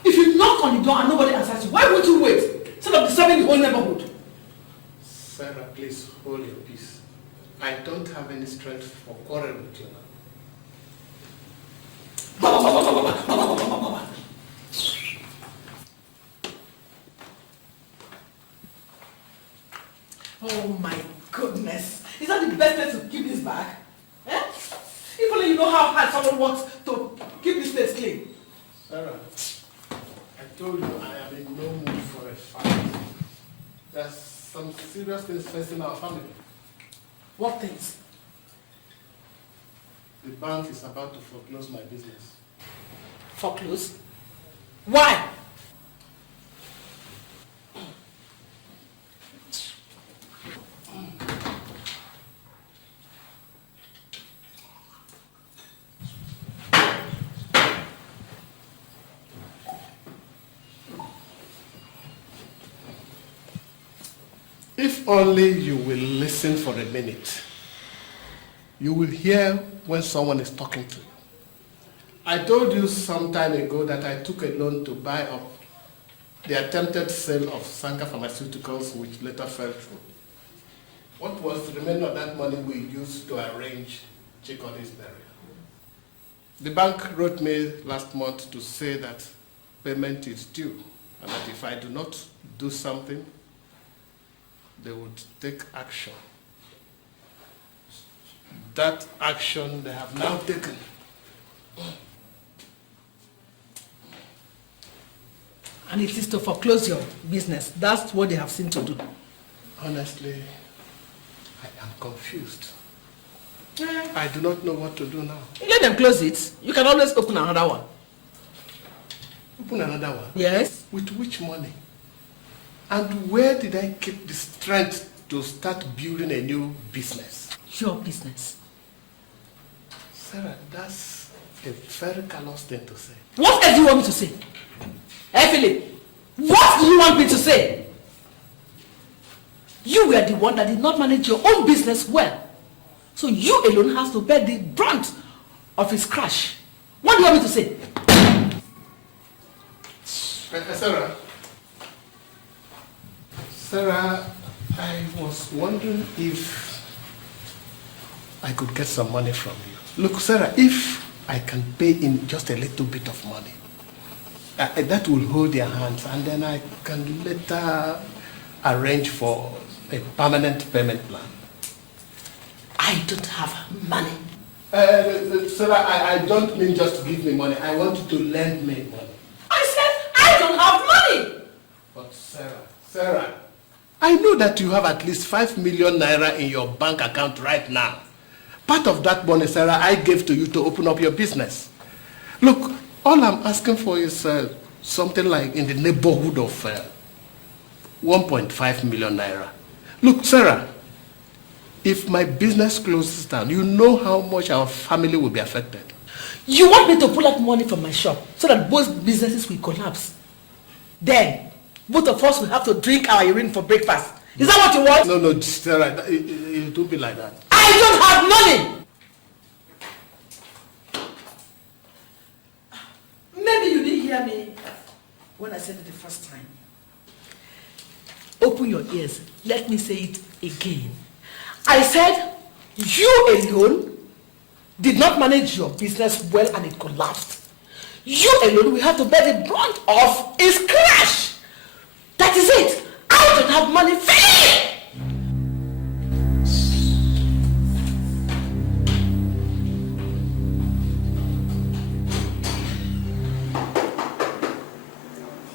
If you knock on the door and nobody answers you, why won't you wait? Instead of disturbing the whole neighborhood. Sarah, please hold your peace. I don't have any strength for quarrel with you now. Oh my goodness. Is that the best place to keep this bag? Eh? If only you know how hard someone works to keep this place clean. Sarah, I told you I am in no mood for a fight. There's some serious things facing our family. What things? The bank is about to foreclose my business. Foreclose? Why? If only you will listen for a minute, you will hear when someone is talking to you. I told you some time ago that I took a loan to buy up the attempted sale of Sanka Pharmaceuticals, which later fell through. What was the remainder of that money we used to arrange Chikodi's burial? The bank wrote me last month to say that payment is due, and that if I do not do something, they would take action. That action they have now taken. And it is to foreclose your business. That's what they have seen to do. Honestly, I am confused. I do not know what to do now. Let them close it. You can always open another one. Open another one? Yes. With which money? And where did I keep the strength to start building a new business? Your business. Sarah, that's a very callous thing to say. What else do you want me to say? Hey, Philip, what do you want me to say? You were the one that did not manage your own business well. So you alone has to bear the brunt of his crash. What do you want me to say? Sarah, I was wondering if I could get some money from you. Look, Sarah, if I can pay in just a little bit of money, that will hold your hands, and then I can later arrange for a permanent payment plan. I don't have money. Sarah, I don't mean just to give me money. I want you to lend me money. I said I don't have money. But Sarah, I know that you have at least 5 million naira in your bank account right now. Part of that money, Sarah, I gave to you to open up your business. Look, all I'm asking for is something like in the neighborhood of 1.5 million naira. Look, Sarah, if my business closes down, you know how much our family will be affected. You want me to pull out money from my shop so that both businesses will collapse? Then, both of us will have to drink our urine for breakfast. Is that what you want? No, Sarah, it won't be like that. I don't have money! Maybe you didn't hear me when I said it the first time. Open your ears. Let me say it again. I said, you alone did not manage your business well and it collapsed. You alone will have to bear the brunt of its crash. That is it. I don't have money. Finish!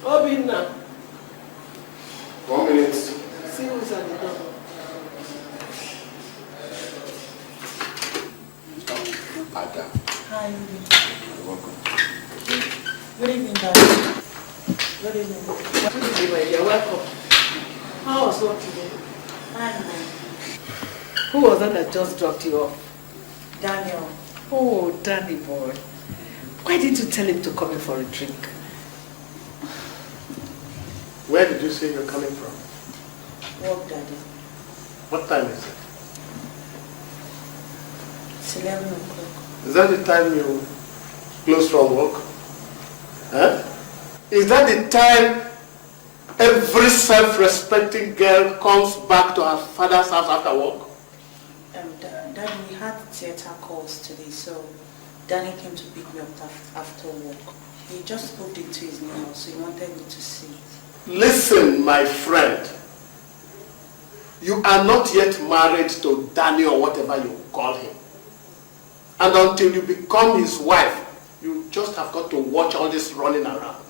Obinna. 1 minute. See who's at the door. Ada. Hi. You're welcome. Good evening, Daddy. Good evening. Good evening, my dear. Welcome. How was work today? Fine, man. Who was that just dropped you off? Daniel. Oh, Danny boy. Why didn't you tell him to come in for a drink? Where did you say you're coming from? Work, Daddy. What time is it? It's 11 o'clock. Is that the time you close from work? Huh? Is that the time every self-respecting girl comes back to her father's house after work? Daddy, we had theater calls today, so Danny came to pick me up after work. He just moved into his new house, so he wanted me to see it. Listen, my friend. You are not yet married to Danny or whatever you call him. And until you become his wife, you just have got to watch all this running around.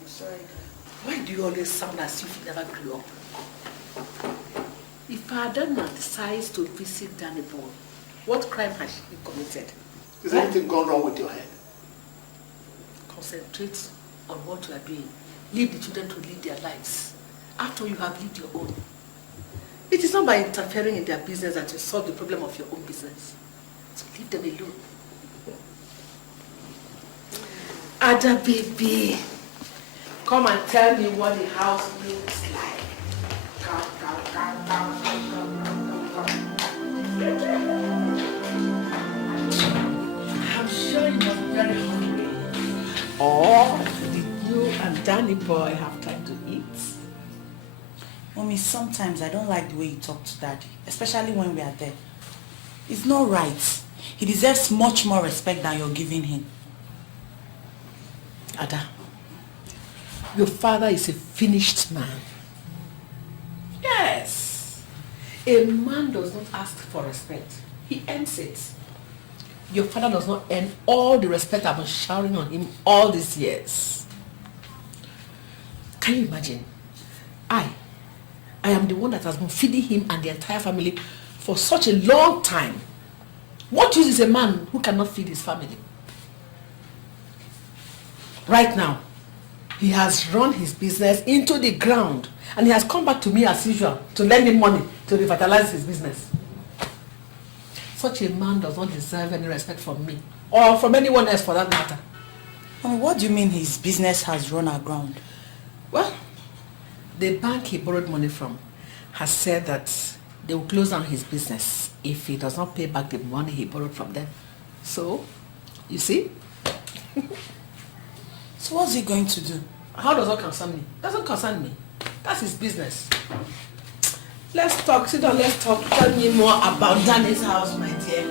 I'm sorry, Dad. Why do you always sound as if you never grew up? If Adana decides to visit Danny boy, what crime has she committed? Is anything gone wrong with your head? Concentrate on what you are doing. Leave the children to live their lives after you have lived your own. It is not by interfering in their business that you solve the problem of your own business. So leave them alone. Ada baby, come and tell me what the house looks like. Come. I'm sure you must be very hungry. Or did you and Danny boy have time to eat? Mommy, sometimes I don't like the way you talk to Daddy, especially when we are there. It's not right. He deserves much more respect than you're giving him. Ada, your father is a finished man. Yes. A man does not ask for respect. He earns it. Your father does not earn all the respect I've been showering on him all these years. Can you imagine? I am the one that has been feeding him and the entire family for such a long time. What use is a man who cannot feed his family? Right now, he has run his business into the ground and he has come back to me as usual to lend him money to revitalize his business. Such a man does not deserve any respect from me or from anyone else for that matter. What do you mean his business has run aground? Well, the bank he borrowed money from has said that they will close down his business if he does not pay back the money he borrowed from them. So, you see? So what's he going to do? How does that concern me? Doesn't concern me. That's his business. Let's talk. Sit down, let's talk. Tell me more about Danny's house, my dear.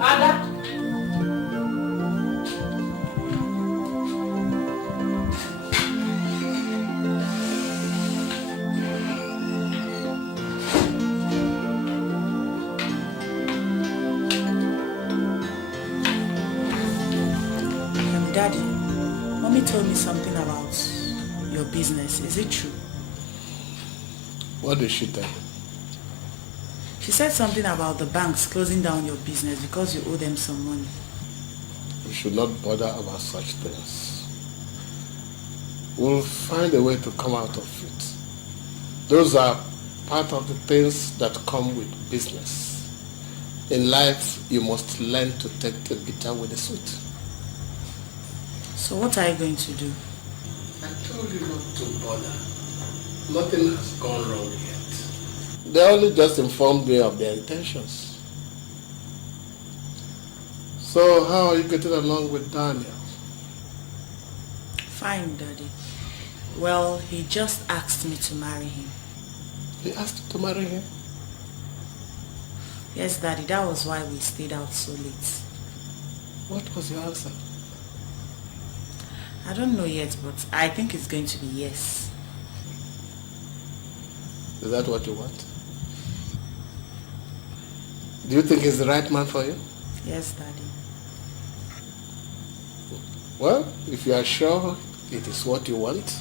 Ada? Daddy, Mommy told me something about your business. Is it true? What did she tell you? She said something about the banks closing down your business because you owe them some money. We should not bother about such things. We'll find a way to come out of it. Those are part of the things that come with business. In life, you must learn to take the bitter with the sweet. So what are you going to do? I told you not to bother. Nothing has gone wrong yet. They only just informed me of their intentions. So how are you getting along with Daniel? Fine, Daddy. Well, he just asked me to marry him. He asked you to marry him? Yes, Daddy, that was why we stayed out so late. What was your answer? I don't know yet, but I think it's going to be yes. Is that what you want? Do you think he's the right man for you? Yes, Daddy. Well, if you are sure it is what you want,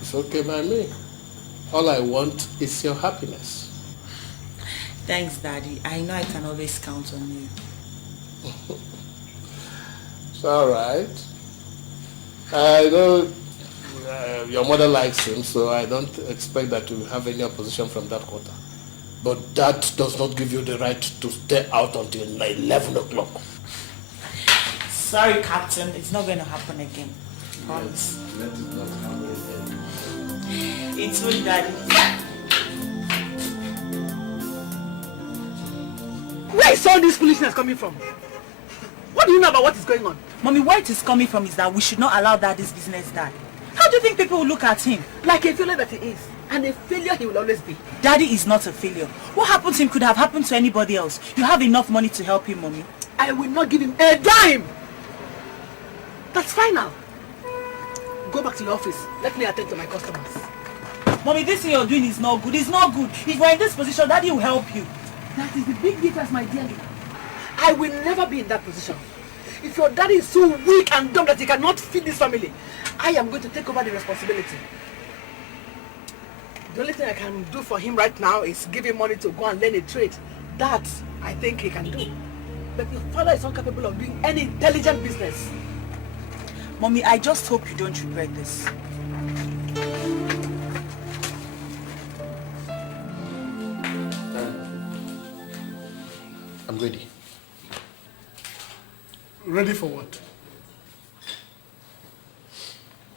it's okay by me. All I want is your happiness. Thanks, Daddy. I know I can always count on you. It's all right. I know your mother likes him, so I don't expect that you have any opposition from that quarter. But that does not give you the right to stay out until 11 o'clock. Sorry, Captain. It's not going to happen again. Promise. Let it not happen again. It's good, Daddy. Where is all this foolishness coming from? What do you know about what is going on? Mommy, where it is coming from is that we should not allow Daddy's business die. How do you think people will look at him? Like a failure that he is. And a failure he will always be. Daddy is not a failure. What happened to him could have happened to anybody else. You have enough money to help him, Mommy. I will not give him a dime. That's final. Go back to your office. Let me attend to my customers. Mommy, this thing you're doing is not good. It's not good. If we're in this position, Daddy will help you. That is the big difference, my dear. I will never be in that position. If your daddy is so weak and dumb that he cannot feed this family, I am going to take over the responsibility. The only thing I can do for him right now is give him money to go and learn a trade. That, I think he can do. But your father is incapable of doing any intelligent business. Mommy, I just hope you don't regret this. I'm ready. Ready for what?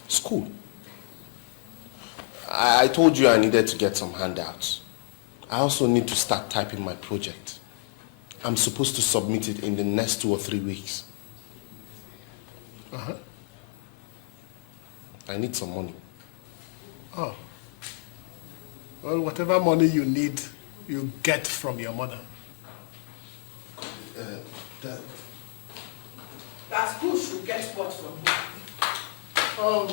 School. I told you I needed to get some handouts. I also need to start typing my project. I'm supposed to submit it in the next 2 or 3 weeks. Uh-huh. I need some money. Oh. Well, whatever money you need, you get from your mother. Dad. That school should get what from him. Oh,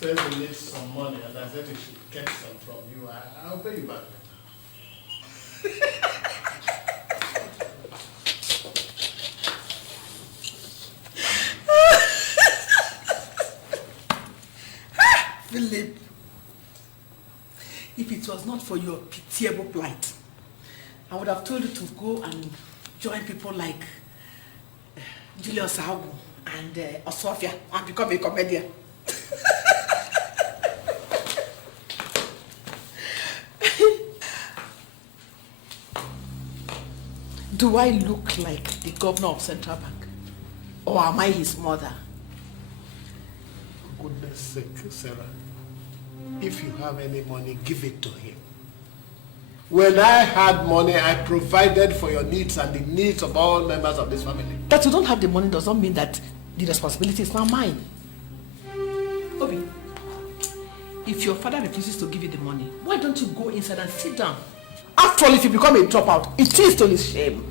says he needs some money, and I said he should get some from you. I'll pay you back. Philip, if it was not for your pitiable plight, I would have told you to go and join people like Julius Agu and Osofia and become a comedian. Do I look like the governor of Central Bank? Or am I his mother? For goodness sake, Sarah, if you have any money, give it to him. When I had money, I provided for your needs and the needs of all members of this family. That you don't have the money does not mean that the responsibility is now mine. Obi, if your father refuses to give you the money, why don't you go inside and sit down? After all, if you become a dropout, it is to his shame.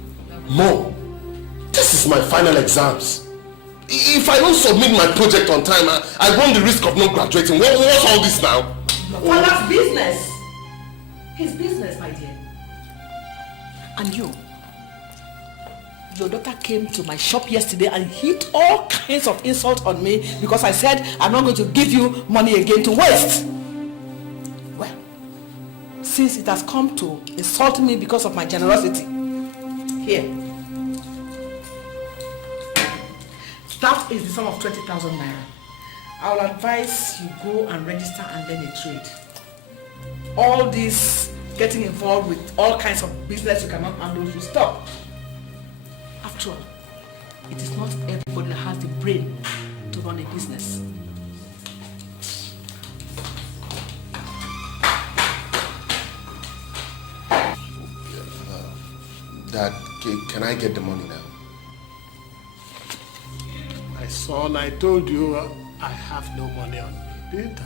Mom, this is my final exams. If I don't submit my project on time, I run the risk of not graduating. What's all this now? Your father's business. His business, my dear. And you, your daughter came to my shop yesterday and heaped all kinds of insult on me because I said I'm not going to give you money again to waste. Well, since it has come to insult me because of my generosity, here. That is the sum of 20,000 naira. I will advise you go and register and learn a trade. All this getting involved with all kinds of business you cannot handle should stop. After all, it is not everybody that has the brain to run a business. Dad, can I get the money now? My Son, I told you I have no money on me, didn't I?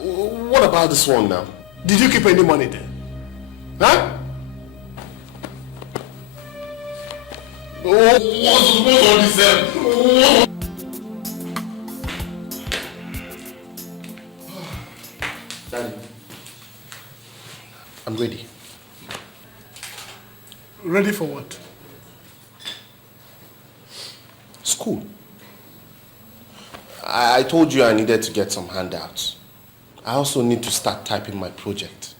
What about this one now? Did you keep any money there? Huh? What's all this? Daddy, I'm ready. Ready for what? School. I told you I needed to get some handouts. I also need to start typing my project.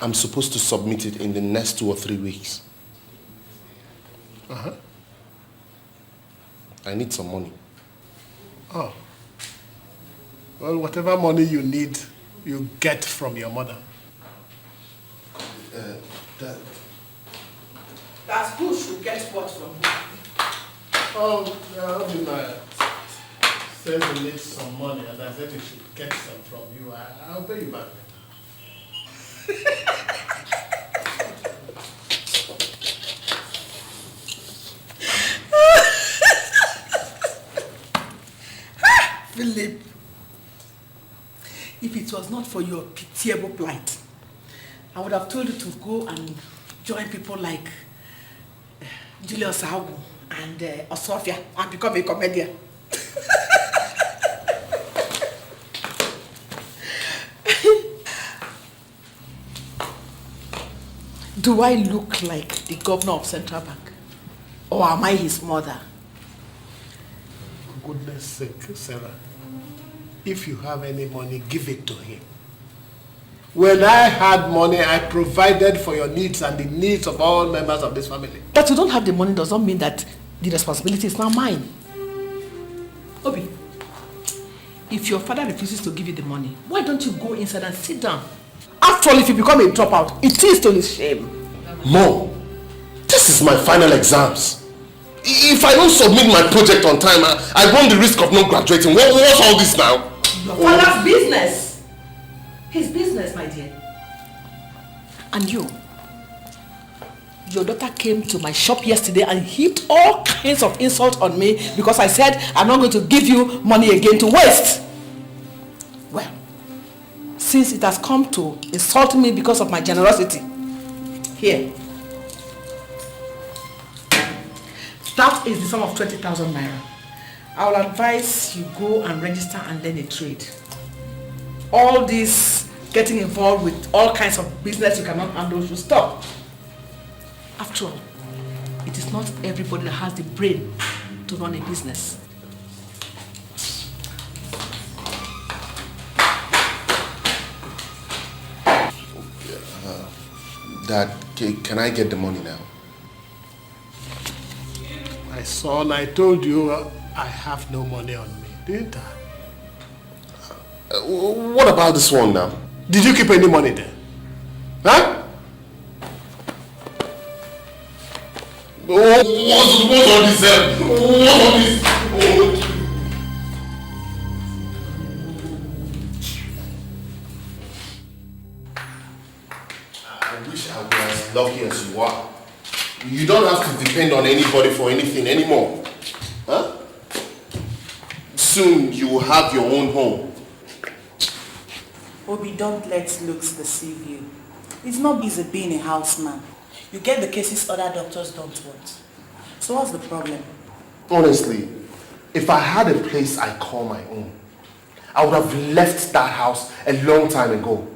I'm supposed to submit it in the next 2 or 3 weeks. Uh-huh. I need some money. Oh. Well, whatever money you need, you get from your mother. That's good. Should get what from you? Oh, Obinna says he needs some money, and I said he should get some from you. I'll pay you back. Philip, if it was not for your pitiable plight, I would have told you to go and join people like Julius Agu and Osofia and become a comedian. Do I look like the governor of Central Bank? Or am I his mother? For goodness sake, Sarah, if you have any money, give it to him. When I had money, I provided for your needs and the needs of all members of this family. That you don't have the money does not mean that the responsibility is now mine. Obi, if your father refuses to give you the money, why don't you go inside and sit down? After all, if you become a dropout, it is to his shame. Mom, this is my final exams. If I don't submit my project on time, I run the risk of not graduating. What's all this now? Your father's business. His business, my dear. And you, your daughter came to my shop yesterday and heaped all kinds of insults on me because I said I'm not going to give you money again to waste. Well, since it has come to insult me because of my generosity, here. That is the sum of 20,000 naira. I will advise you go and register and learn a trade. All this getting involved with all kinds of business you cannot handle should stop. After all, it is not everybody that has the brain to run a business. Dad, can I get the money now? My son, I told you I have no money on me, didn't I? What about this one now? Did you keep any money there? Huh? What's all this? I wish I was as lucky as you are. You don't have to depend on anybody for anything anymore. Huh? Soon you will have your own home. Obi, don't let looks deceive you. It's not easy being a houseman. You get the cases other doctors don't want. So what's the problem? Honestly, if I had a place I call my own, I would have left that house a long time ago.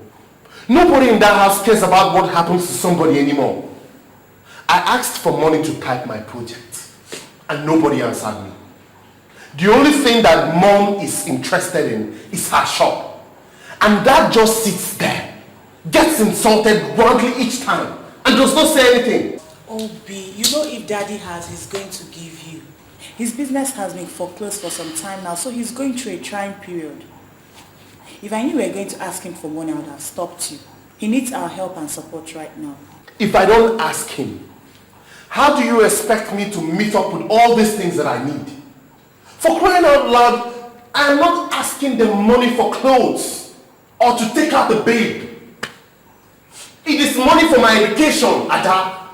Nobody in that house cares about what happens to somebody anymore. I asked for money to type my project, and nobody answered me. The only thing that Mom is interested in is her shop. And that just sits there, gets insulted roundly each time, and does not say anything. Obi, you know if Daddy has, he's going to give you. His business has been foreclosed for some time now, so he's going through a trying period. If I knew we were going to ask him for money, I would have stopped you. He needs our help and support right now. If I don't ask him, how do you expect me to meet up with all these things that I need? For crying out loud, I am not asking them money for clothes or to take out the babe. It is money for my education, Ada.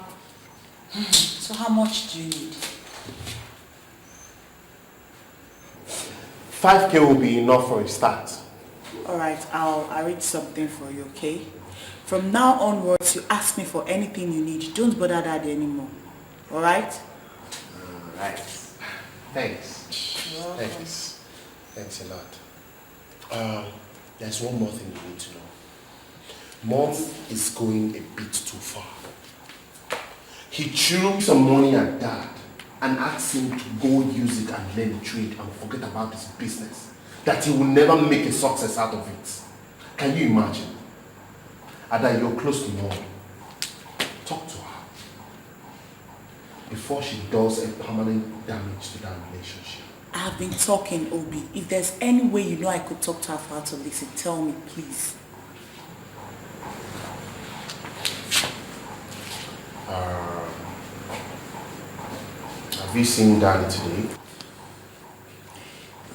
So how much do you need? 5K will be enough for a start. Alright, I'll arrange something for you, okay? From now onwards, you ask me for anything you need. Don't bother Daddy anymore. Alright? Alright. Thanks. Thanks. Thanks a lot. There's one more thing you need to know. Mom is going a bit too far. He threw some money at Dad and asked him to go use it and learn trade and forget about his business. That he will never make a success out of it. Can you imagine? Ada, you're close to Mom. Talk to her before she does a permanent damage to that relationship. I have been talking, Obi. If there's any way you know I could talk to her for her to listen, tell me, please. Have you seen Danny today?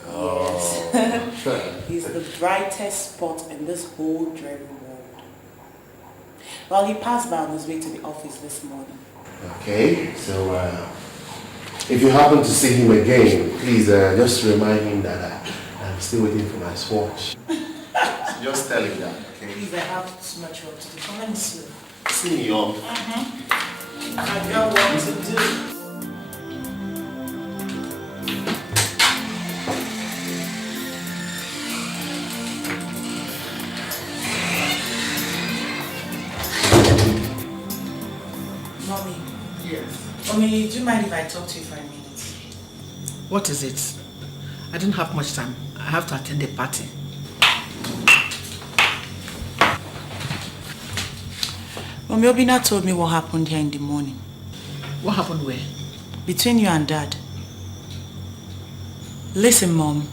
Yes. He's the brightest spot in this whole dreary world. Well, he passed by on his way to the office this morning. Okay, so if you happen to see him again, please just remind him that I'm still waiting for my swatch. So just tell him that, okay? Please, I have too much work to do. Come and see. See me off. I've got work to do. Mommy. Yes. Mommy, do you mind if I talk to you for a minute? What is it? I don't have much time. I have to attend a party. Mommy, Obina told me what happened here in the morning. What happened where? Between you and Dad. Listen, Mom.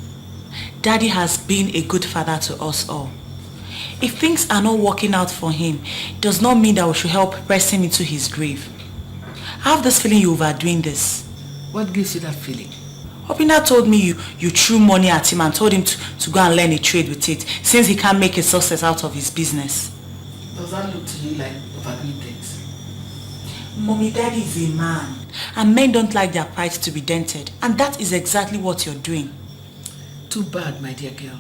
Daddy has been a good father to us all. If things are not working out for him, it does not mean that we should help press him into his grave. I have this feeling you're overdoing this. What gives you that feeling? Obina told me you threw money at him and told him to go and learn a trade with it, since he can't make a success out of his business. Does that look to you like overdoing things? Mommy, Daddy is a man. And men don't like their pride to be dented. And that is exactly what you're doing. Too bad, my dear girl.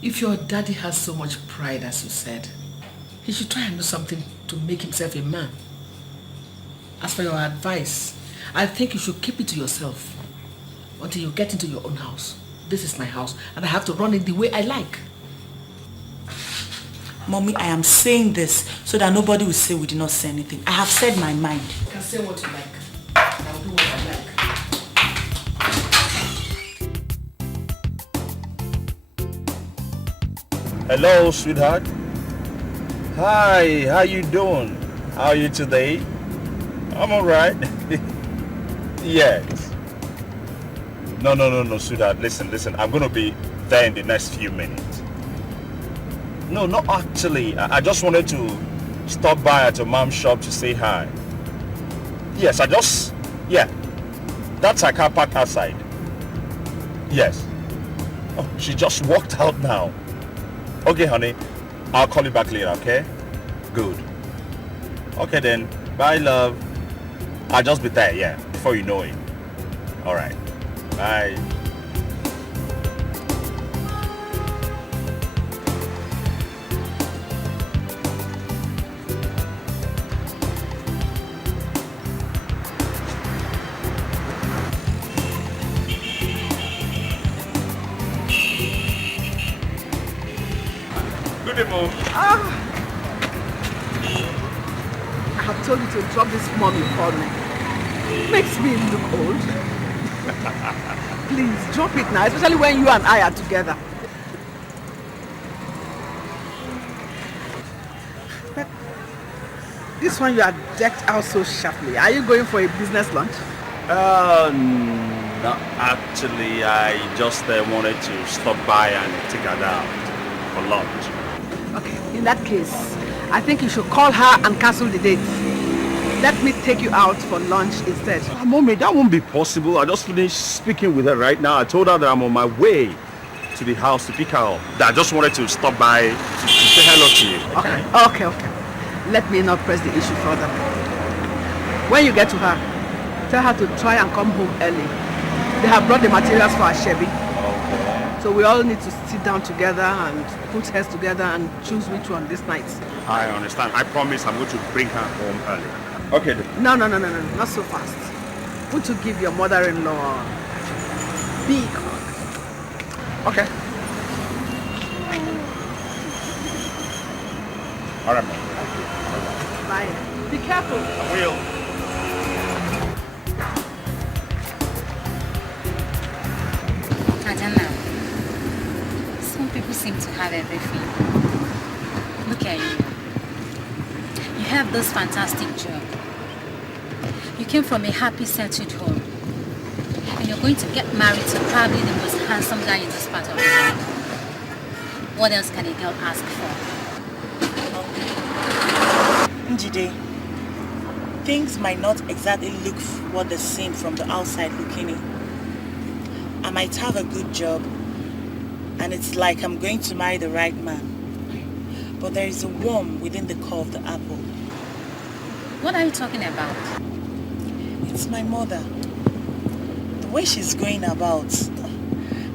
If your daddy has so much pride, as you said, he should try and do something to make himself a man. As for your advice, I think you should keep it to yourself until you get into your own house. This is my house, and I have to run it the way I like. Mommy, I am saying this so that nobody will say we did not say anything. I have said my mind. You can say what you like. I'll do what I like. Hello, sweetheart. Hi, how you doing? How are you today? I'm alright. Yes. No, sweetheart. Listen. I'm gonna be there in the next few minutes. No, not actually. I just wanted to stop by at your mom's shop to say hi. Yes, yeah. That's her car parked outside. Yes. Oh, she just walked out now. Okay, honey. I'll call you back later, okay? Good. Okay then. Bye, love. I'll just be there, yeah, before you know it. Alright. Bye. Good morning. I have told you to drop this mommy for me. Makes me look old. Please, drop it now, especially when you and I are together. But this one you are decked out so sharply. Are you going for a business lunch? No, actually, I just wanted to stop by and take her down for lunch. Okay, in that case, I think you should call her and cancel the date. Let me take you out for lunch instead. Mommy, that won't be possible. I just finished speaking with her right now. I told her that I'm on my way to the house to pick her up. That I just wanted to stop by to say hello to you. Okay. Let me not press the issue further. When you get to her, tell her to try and come home early. They have brought the materials for our Chevy. Okay. So we all need to sit down together and put heads together and choose which one this night. I understand. I promise I'm going to bring her home early. Okay then. No, not so fast. Want to give your mother-in-law a big hug. Okay. All right, Mom. Bye. Be careful. I will. Adana, some people seem to have everything. Look at you. You have this fantastic job. You came from a happy, settled home. And you're going to get married to probably the most handsome guy in this part of the world. What else can a girl ask for? Njide, things might not exactly look what they seem from the outside looking in. I might have a good job, and it's like I'm going to marry the right man. But there is a worm within the core of the apple. What are you talking about? It's my mother. The way she's going about,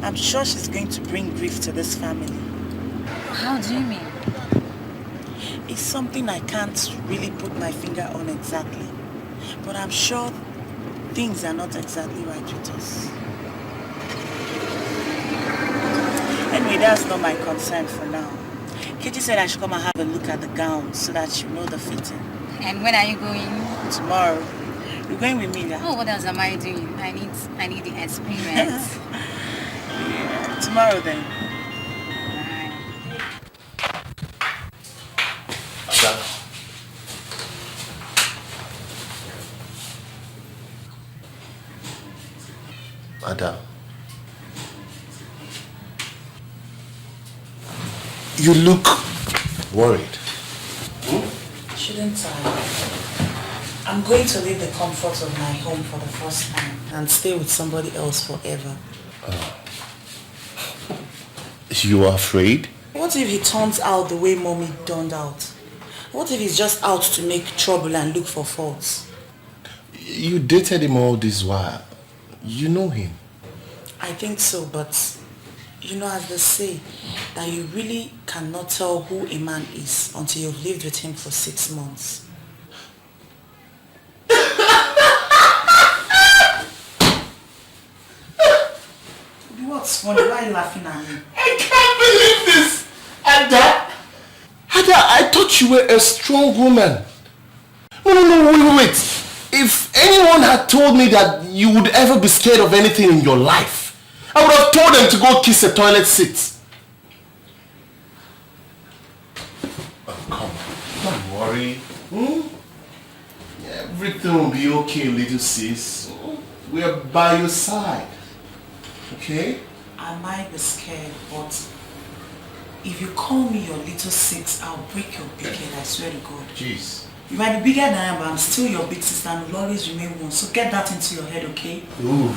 I'm sure she's going to bring grief to this family. How do you mean? It's something I can't really put my finger on exactly. But I'm sure things are not exactly right with us. Anyway, that's not my concern for now. Katie said I should come and have a look at the gown so that you know the fitting. And when are you going? Tomorrow. You're going with me, yeah? Oh, what else am I doing? I need the experience. Yeah, tomorrow then. Ada, you look worried. Shouldn't I? I'm going to leave the comfort of my home for the first time and stay with somebody else forever. You are afraid? What if he turns out the way Mommy turned out? What if he's just out to make trouble and look for faults? You dated him all this while. You know him. I think so, but you know, as they say, that you really cannot tell who a man is until you've lived with him for 6 months. What's funny? Why are you laughing at me? I can't believe this! Ada! I thought you were a strong woman. No, wait. If anyone had told me that you would ever be scared of anything in your life, I would have told them to go kiss a toilet seat. Oh, come on. Don't worry. Everything will be okay, little sis. We are by your side. Okay? I might be scared, but if you call me your little six, I'll break your big head, I swear to God. Jeez. You might be bigger than I am, but I'm still your big sister and will always remain one. So get that into your head, okay? Ooh,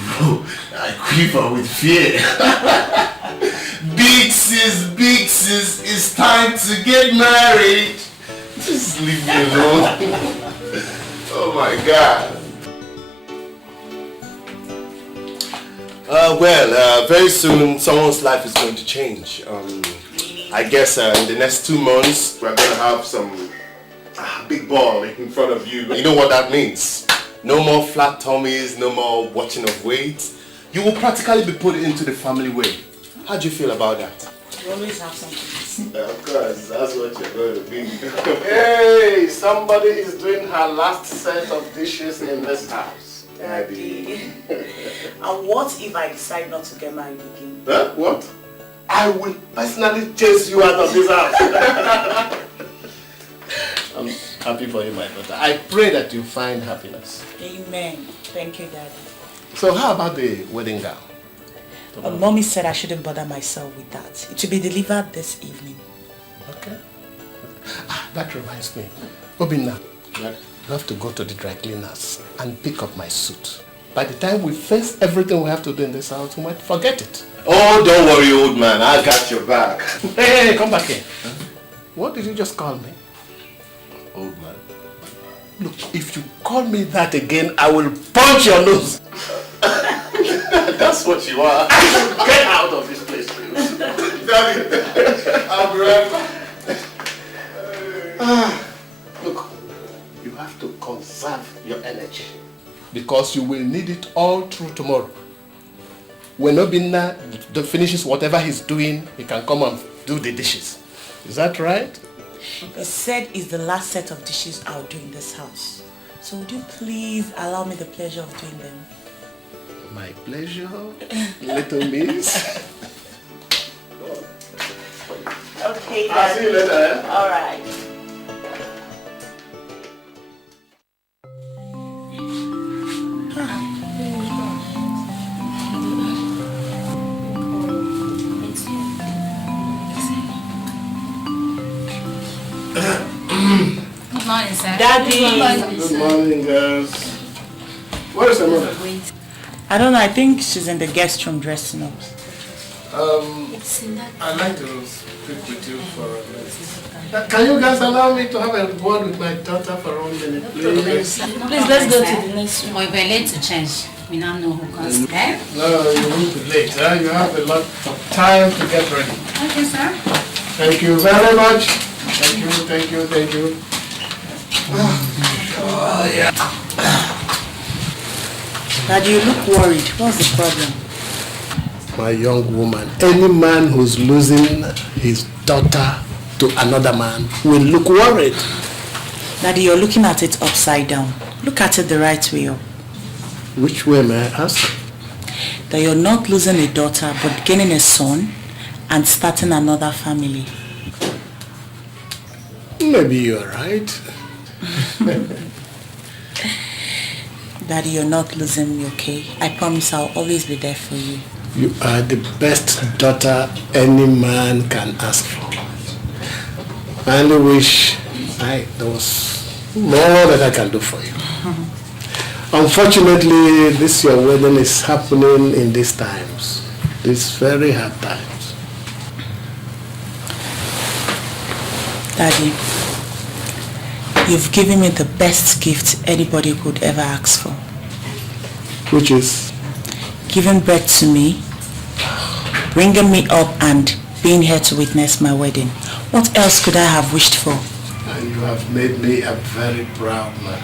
I quiver with fear. Big sis, it's time to get married. Just leave me alone. Oh my God. Very soon someone's life is going to change. I guess in the next 2 months we're going to have some big ball in front of you. You know what that means? No more flat tummies, no more watching of weight. You will practically be put into the family way. How do you feel about that? You always have something. Of course, that's what you're going to be. Hey, somebody is doing her last set of dishes in this house. Daddy. And what if I decide not to get married again? Huh? What? I will personally chase you out of this house. I'm happy for you, my daughter. I pray that you find happiness. Amen. Thank you, Daddy. So how about the wedding gown? Mommy said I shouldn't bother myself with that. It will be delivered this evening. Okay. That reminds me. Obinna, you have to go to the dry cleaners and pick up my suit. By the time we face everything we have to do in this house, we might forget it. Oh, don't worry, old man. I got your back. Hey, come back here. Huh? What did you just call me? Old man. Look, if you call me that again, I will punch your nose. That's what you are. Get out of this place, please. Daddy, I'll be right back. Look, you have to conserve your energy because you will need it all through tomorrow. When Obinna finishes whatever he's doing, he can come and do the dishes. Is that right? He said it's the last set of dishes I'll do in this house. So would you please allow me the pleasure of doing them? My pleasure, little miss. Okay, then. I'll see you later, eh? All right. Good morning, sir. Daddy. Good morning, girls. Where is the mother? I don't know. I think she's in the guest room dressing up. I'd like to speak with you for a minute. Can you guys allow me to have a word with my daughter for 1 minute, please? Please, let's go to the next room. We're late to change. We now know who comes. Eh? No, you won't be late. Huh? You have a lot of time to get ready. Okay, sir. Thank you very much. Thank you, thank you, thank you. Oh, yeah. Daddy, you look worried. What's the problem? My young woman, any man who's losing his daughter to another man will look worried. Daddy, you're looking at it upside down. Look at it the right way up. Which way, may I ask? That you're not losing a daughter, but gaining a son and starting another family. Maybe you're right. Daddy, you're not losing me, okay? I promise I'll always be there for you. You are the best daughter any man can ask for. I only wish there was more that I can do for you. Unfortunately, this your wedding is happening in these times. These very hard times. Daddy, you've given me the best gift anybody could ever ask for. Which is? Giving birth to me, bringing me up and being here to witness my wedding. What else could I have wished for? And you have made me a very proud man.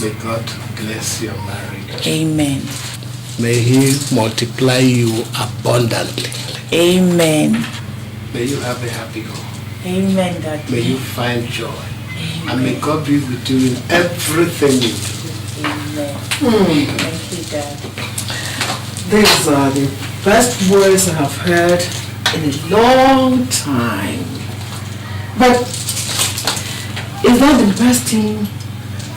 May God bless your marriage. Amen. May He multiply you abundantly. Amen. May you have a happy home. Amen, Daddy. May you find joy. Amen. And may God be with you in everything you do. Amen. Thank you, Daddy. These are the best words I have heard in a long time. But is that the best thing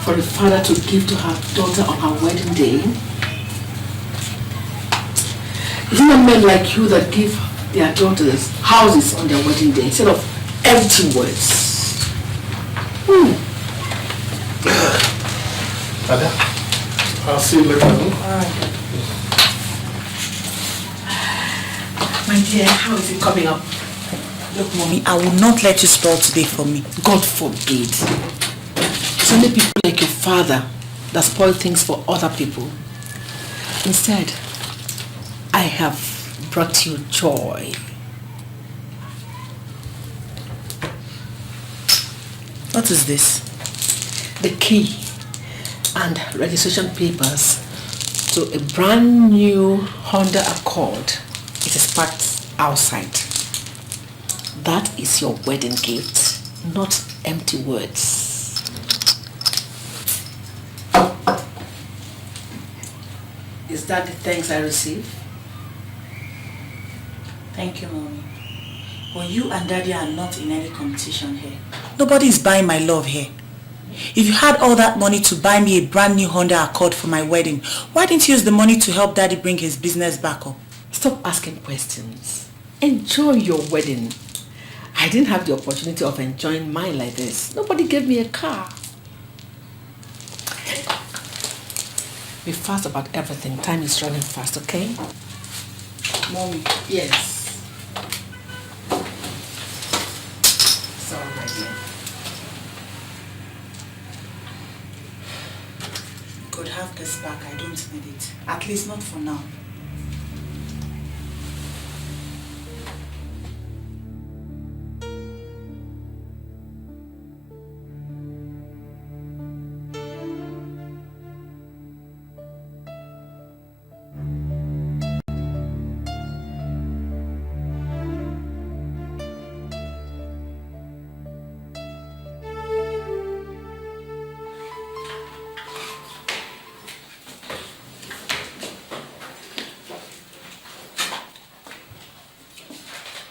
for a father to give to her daughter on her wedding day? Is it not men like you that give their daughters houses on their wedding day instead of empty words? Father, I'll see you later. Alright. My dear, how is it coming up? Look, Mommy, I will not let you spoil today for me. God forbid. It's only people like your father that spoil things for other people. Instead, I have brought you joy. What is this? The key and registration papers to a brand new Honda Accord. It is parked outside. That is your wedding gift, not empty words. Is that the thanks I receive? Thank you, Mommy. But you and Daddy are not in any competition here. Nobody is buying my love here. If you had all that money to buy me a brand new Honda Accord for my wedding, why didn't you use the money to help Daddy bring his business back up? Stop asking questions. Enjoy your wedding. I didn't have the opportunity of enjoying mine like this. Nobody gave me a car. Be fast about everything. Time is running fast, okay? Mommy. Yes. Sorry, my dear. Could have this back, I don't need it. At least not for now.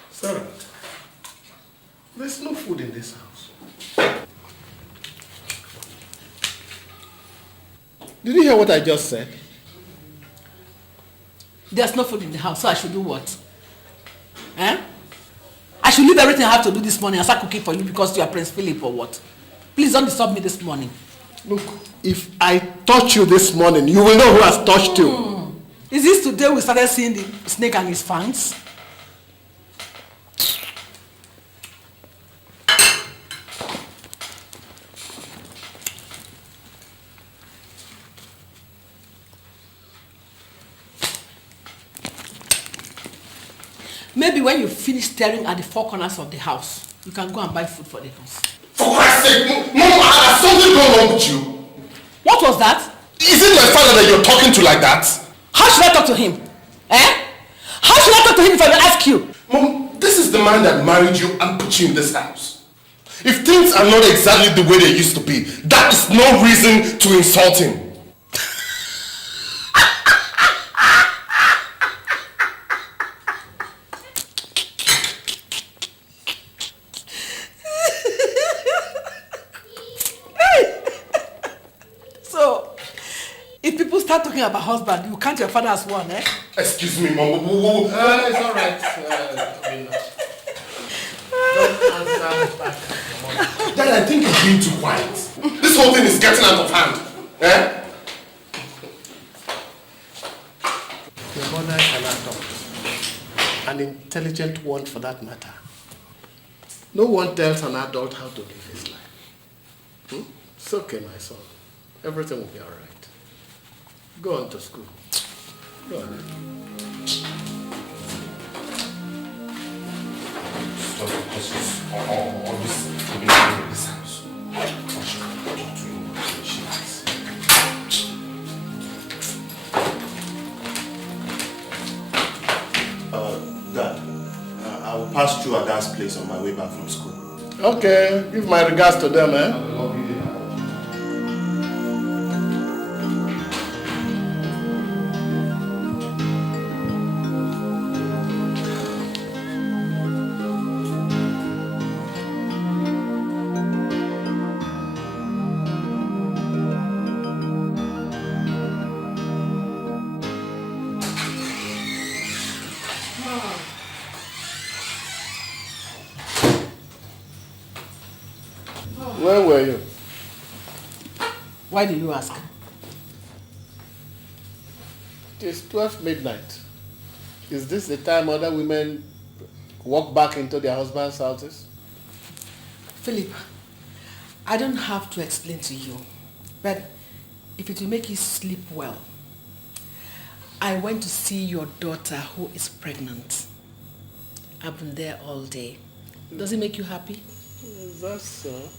Sarah, there's no food in this house. Did you hear what I just said? There's no food in the house, so I should do what? Eh? I should leave everything I have to do this morning and start cooking for you because you are Prince Philip or what? Please don't disturb me this morning. Look, if I touch you this morning, you will know who has touched you. Is this today we started seeing the snake and his fangs? Maybe when you finish staring at the four corners of the house, you can go and buy food for the house. For Christ's sake, Mom, has something gone wrong with you? What was that? Is it my father that you're talking to like that? How should I talk to him? Eh? How should I talk to him if I will ask you? Mom, this is the man that married you and put you in this house. If things are not exactly the way they used to be, that is no reason to insult him. Start talking about husband, you count your father as one, eh? Excuse me, Mom. It's all right. Don't answer back. Dad, I think you're being too quiet. This whole thing is getting out of hand. Eh? Your mother is an adult. An intelligent one for that matter. No one tells an adult how to live his life. It's okay, my son. Everything will be all right. Go on to school. Go on. Stop all this in this house. Dad, I will pass through Ada's place on my way back from school. Okay, give my regards to them, eh? Where were you? Why do you ask? It is 12 midnight. Is this the time other women walk back into their husbands' houses? Philip, I don't have to explain to you, but if it will make you sleep well, I went to see your daughter who is pregnant. I've been there all day. Does it make you happy? That's so.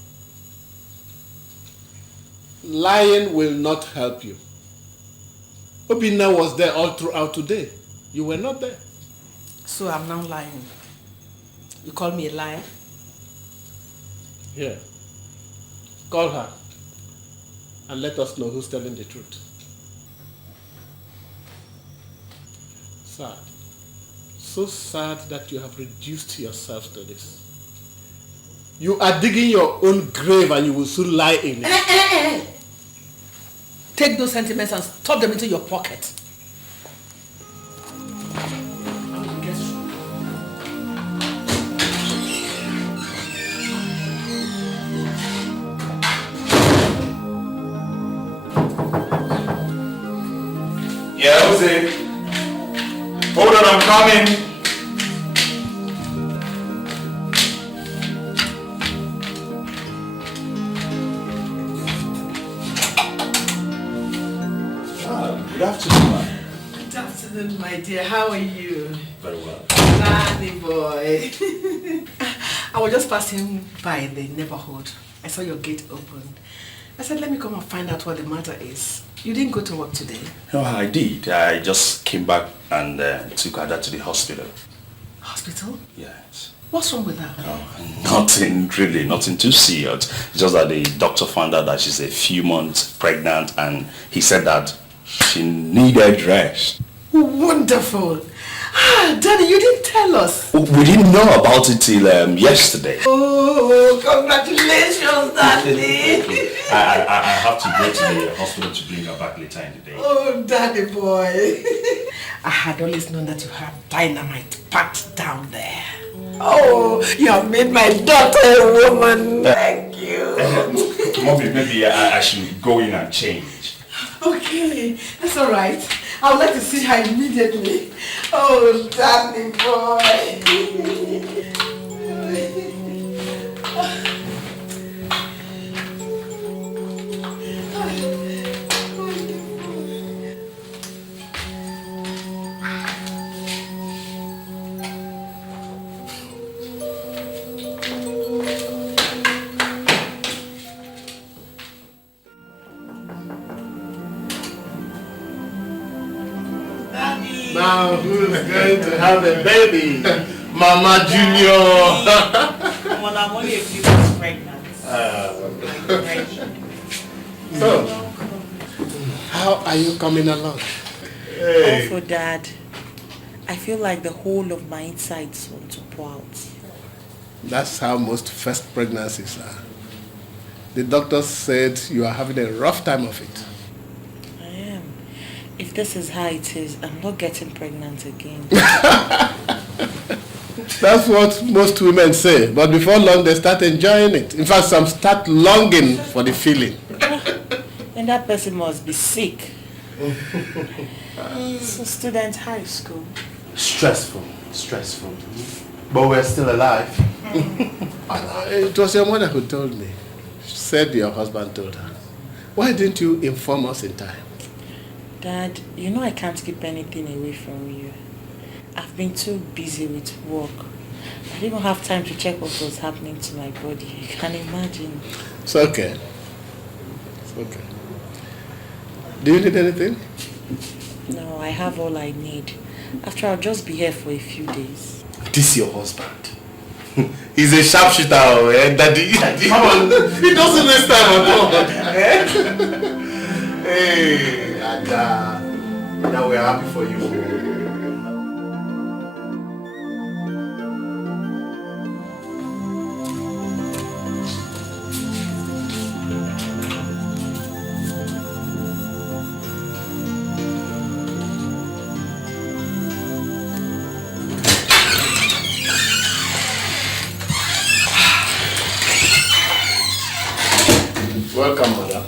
Lying will not help you. Obina was there all throughout today. You were not there. So I'm now lying. You call me a liar? Here. Call her and let us know who's telling the truth. Sad. So sad that you have reduced yourself to this. You are digging your own grave and you will soon lie in it. Take those sentiments and stuff them into your pocket. Yeah, Jose. Hold on, I'm coming. Good afternoon, ma. Good afternoon, my dear. How are you? Very well. Danny boy. I was just passing by the neighborhood. I saw your gate open. I said, let me come and find out what the matter is. You didn't go to work today? No, I did. I just came back and took her dad to the hospital. Hospital? Yes. What's wrong with her? Nothing really, nothing too serious. It's just that the doctor found out that she's a few months pregnant and he said that she needed rest. Wonderful. Daddy, you didn't tell us. We didn't know about it till yesterday. Oh, congratulations, Daddy. I have to go to the hospital to bring her back later in the day. Oh, Daddy boy. I had always known that you had dynamite packed down there. Oh, you have made my daughter a woman. Thank you. Mommy, maybe I should go in and change. Okay, that's all right. I would like to see her immediately. Oh, Danny boy. Now who's going to have a baby? Mama Junior. Well, I'm only a few months pregnant. So, how are you coming along? Hey. Also, Dad, I feel like the whole of my insides want to pour out. That's how most first pregnancies are. The doctor said you are having a rough time of it. I am. If this is how it is, I'm not getting pregnant again. That's what most women say, but before long they start enjoying it. In fact, some start longing for the feeling. And that person must be sick. So student high school. Stressful. But we're still alive. It was your mother who told me. She said your husband told her. Why didn't you inform us in time? Dad, you know I can't keep anything away from you. I've been too busy with work. I didn't even have time to check what was happening to my body. You can imagine. It's okay. Do you need anything? No, I have all I need. After I'll just be here for a few days. This your husband? He's a sharpshooter, Daddy. Come on, he doesn't waste time at all. Hey, Ada. Now we're happy for you. Welcome, mother.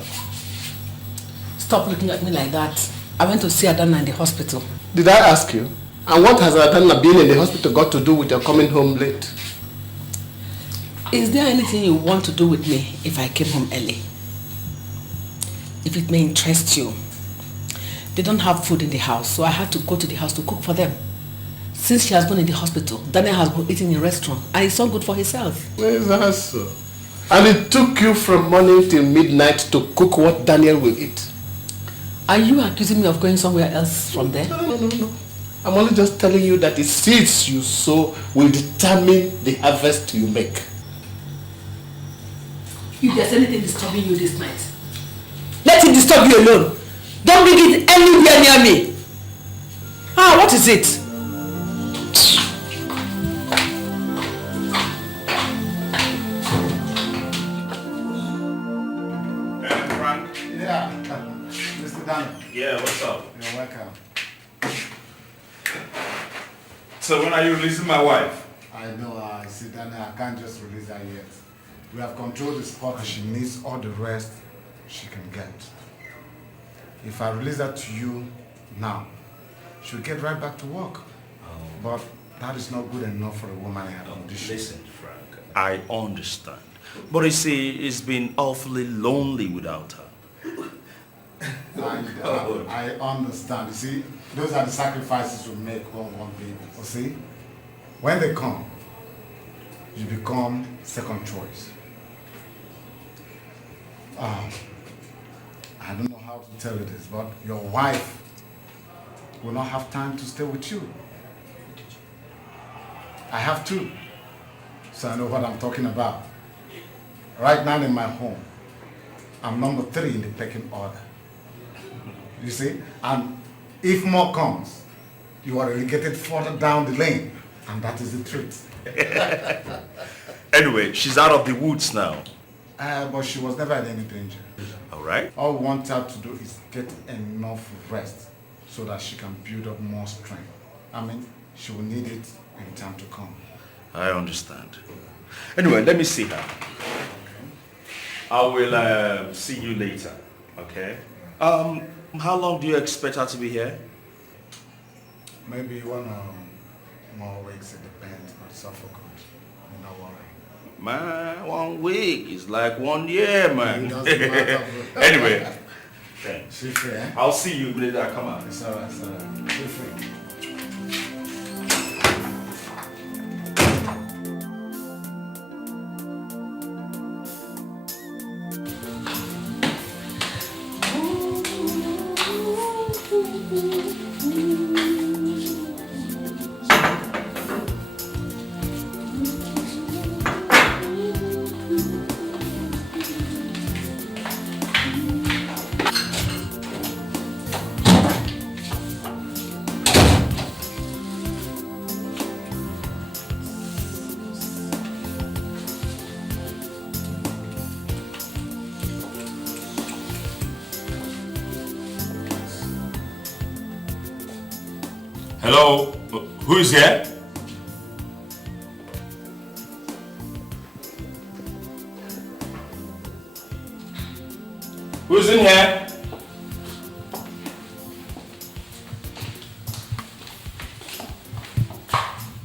Stop looking at me like that. I went to see Adana in the hospital. Did I ask you? And what has Adana being in the hospital got to do with your coming home late? Is there anything you want to do with me if I came home early? If it may interest you. They don't have food in the house, so I had to go to the house to cook for them. Since she has been in the hospital, Daniel has been eating in a restaurant, and it's not good for himself. Is that so? And it took you from morning till midnight to cook what Daniel will eat? Are you accusing me of going somewhere else from there? No. I'm only just telling you that the seeds you sow will determine the harvest you make. If there's anything disturbing you this night, let it disturb you alone. Don't bring it anywhere near me. What is it? Yeah, what's up? You're welcome. So when are you releasing my wife? I know, see, Daniel, I can't just release her yet. We have controlled the spot. She needs all the rest she can get. If I release her to you now, she'll get right back to work. But that is not good enough for a woman in her condition. Listen, Frank, I understand. But you see, it's been awfully lonely without her. I understand. You see, those are the sacrifices we make when we want babies. You see, when they come, you become second choice. I don't know how to tell you this, but your wife will not have time to stay with you. I have two, so I know what I'm talking about. Right now in my home, I'm number 3 in the pecking order. You see? And if more comes, you are relegated further down the lane. And that is the truth. Anyway, she's out of the woods now. But she was never in any danger. All right. All we want her to do is get enough rest so that she can build up more strength. I mean, she will need it in time to come. I understand. Anyway, let me see her. I will see you later, okay? How long do you expect her to be here? Maybe 1 or more weeks, it depends, but so for good. Don't worry. Man, 1 week is like 1 year, man. It doesn't matter. Anyway, thanks. She's free, eh? I'll see you later. Come on. It's alright, it's alright. She's free. Hello? Who is here? Who's in here?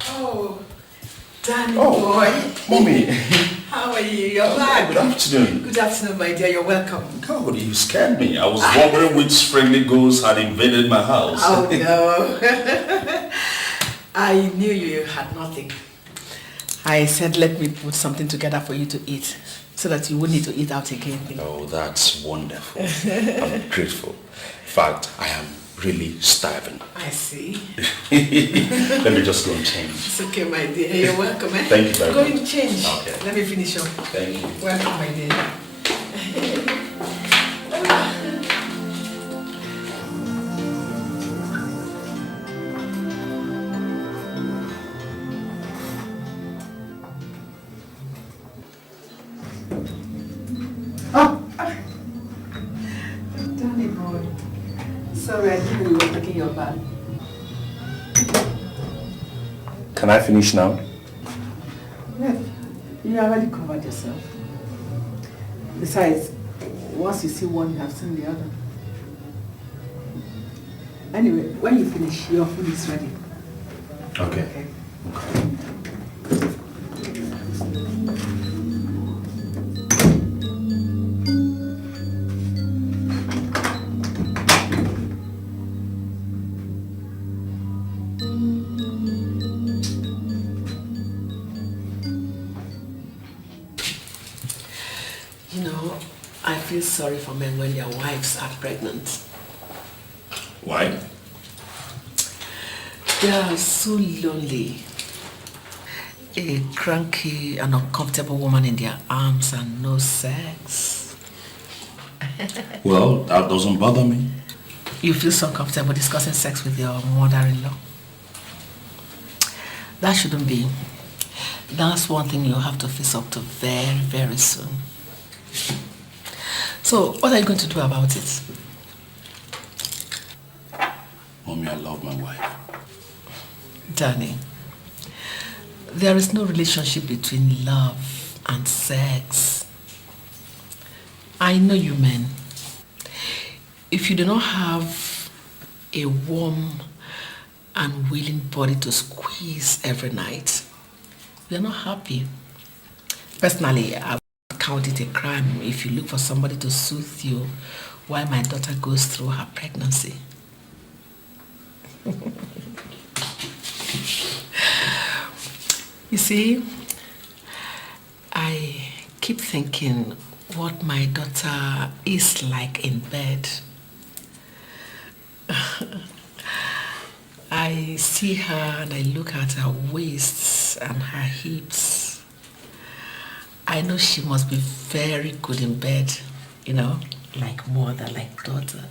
Oh, Danny boy. Mommy. How are you? You're back. Good afternoon. Good afternoon, my dear. You're welcome. God, you scared me. I was wondering which friendly ghost had invaded my house. Oh, no. I knew you had nothing. I said, let me put something together for you to eat so that you wouldn't need to eat out again. Oh, that's wonderful. I'm grateful. In fact, I am really starving. I see. Let me just go and change. It's okay, my dear. You're welcome. Eh? Thank you very much. much. Go and change. Okay. Let me finish up. Thank you. Welcome, my dear. Danny boy. Sorry, I didn't know you were taking your bath. Can I finish now? Yeah, you already covered yourself. Besides, once you see one, you have seen the other. Anyway, when you finish, your food is ready. Okay. You know, I feel sorry for men when their wives are pregnant. Why? They are so lonely. A cranky and uncomfortable woman in their arms and no sex. Well, that doesn't bother me. You feel so comfortable discussing sex with your mother-in-law. That shouldn't be. That's one thing you have to face up to very, very soon. So, what are you going to do about it? Mommy, I love my wife. Danny, there is no relationship between love and sex. I know you men. If you do not have a warm and willing body to squeeze every night, we are not happy. Personally, I count it a crime if you look for somebody to soothe you while my daughter goes through her pregnancy. You see, I keep thinking what my daughter is like in bed. I see her and I look at her waists and her hips. I know she must be very good in bed, you know, like mother, like daughter.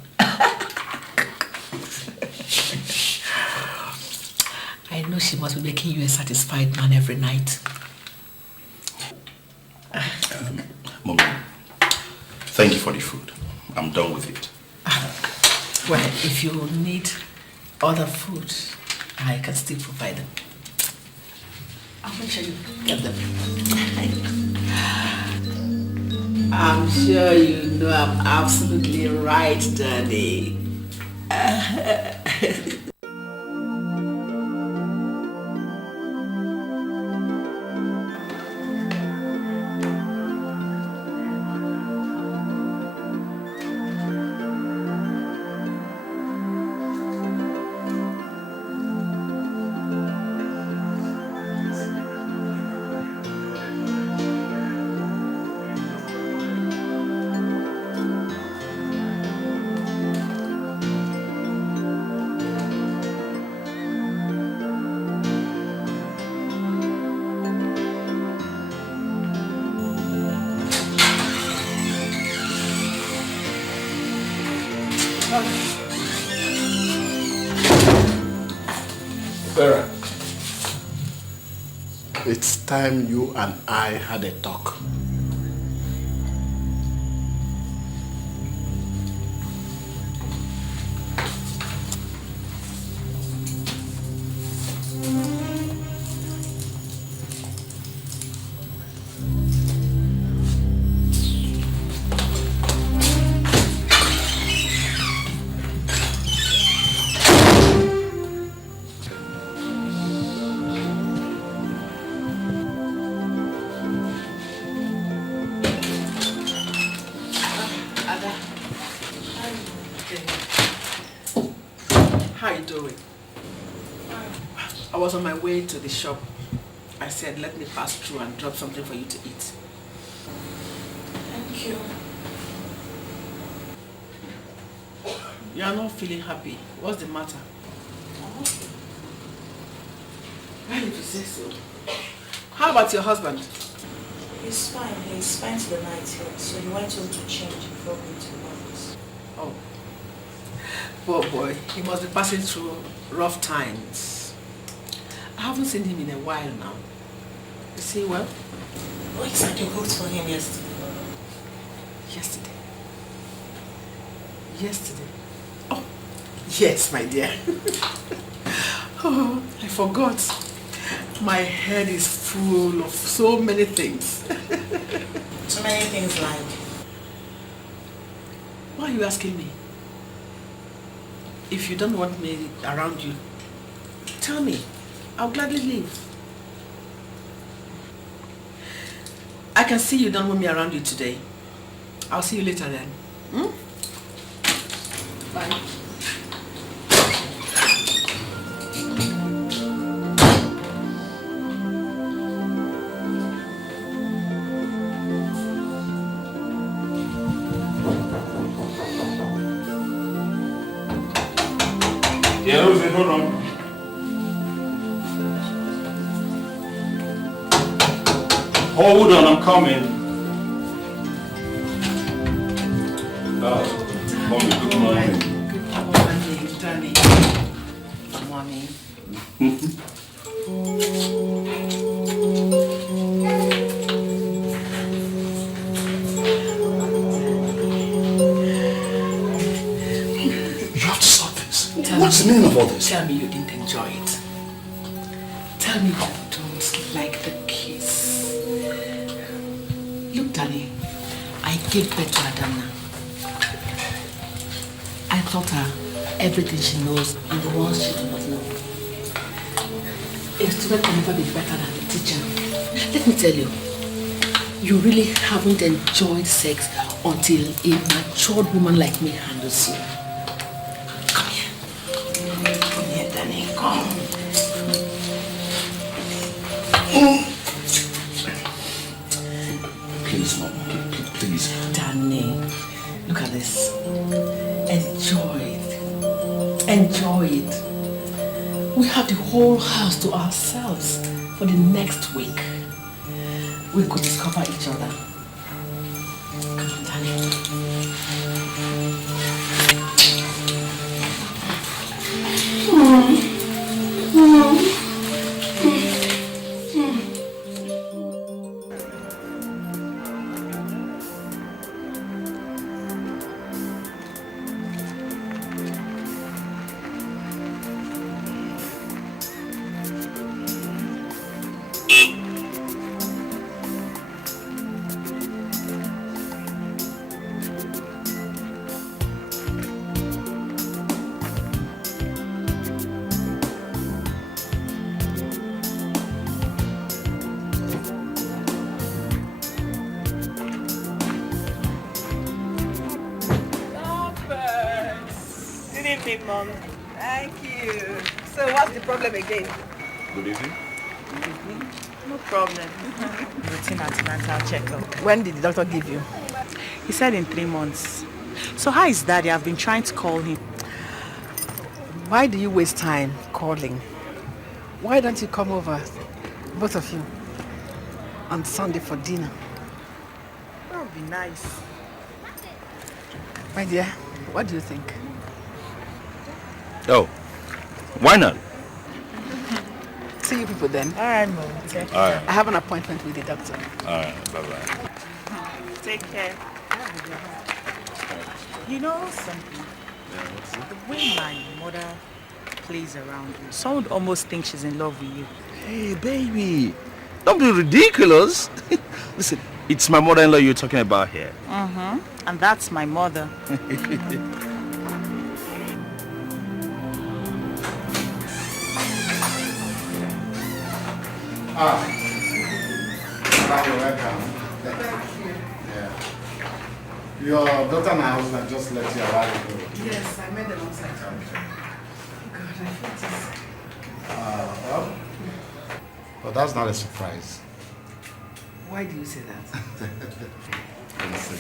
I know she must be making you a satisfied man every night. Mommy, thank you for the food. I'm done with it. Well, if you need other food, I can still provide them. I'll make sure you get them. I'm sure you know I'm absolutely right, Daddy. Sarah, it's time you and I had a talk. How are you doing? I was on my way to the shop. I said, let me pass through and drop something for you to eat. Thank you. You are not feeling happy. What's the matter? Why did you say so? How about your husband? He's fine. He spent the night here, so he went home to change before going to the office. Oh. Poor boy. He must be passing through rough times. I haven't seen him in a while now. Is he well? Oh, he said you cooked for him yesterday. Yesterday? Yesterday? Oh, yes, my dear. Oh, I forgot. My head is full of so many things. So many things like? Why are you asking me? If you don't want me around you, tell me. I'll gladly leave. I can see you don't want me around you today. I'll see you later then. Hmm? Bye. Yeah, hold on. Hold on, I'm coming. Oh, mommy, good morning. Good morning, darling. Mommy. You have to stop this. What's the meaning of all this? Tell me you didn't enjoy it. Tell me you don't like the kiss. Look, Danny, I gave birth to Adana. I taught her everything she knows and the ones she does not know. A student can never be better than a teacher. Let me tell you, You really haven't enjoyed sex until a matured woman like me handles you. Come here. Come here, Danny. Come. Please, Mom. Please. Danny, look at this. Enjoy it. Enjoy it. We have the whole house to ourselves for the next week. We could discover each other. Come on, Danny. Mom. Thank you. So what's the problem again? Good evening. No problem. Routine antenatal checkup. When did the doctor give you? He said in 3 months. So how is Daddy? I've been trying to call him. Why do you waste time calling? Why don't you come over, both of you, on Sunday for dinner? That would be nice. My dear, what do you think? Oh, why not? See you people then. All right, Mom. Okay. All right. I have an appointment with the doctor. All right, bye-bye. Take care. You know something? The way my mother plays around you, someone would almost think she's in love with you. Hey, baby, don't be ridiculous. Listen, it's my mother-in-law you're talking about here. Mm-hmm. And that's my mother. You're welcome. Thank you. Yeah. Your daughter and her husband just let you arrive. Yes, I met them outside. God, I felt this. Well, but that's not a surprise. Why do you say that? Listen.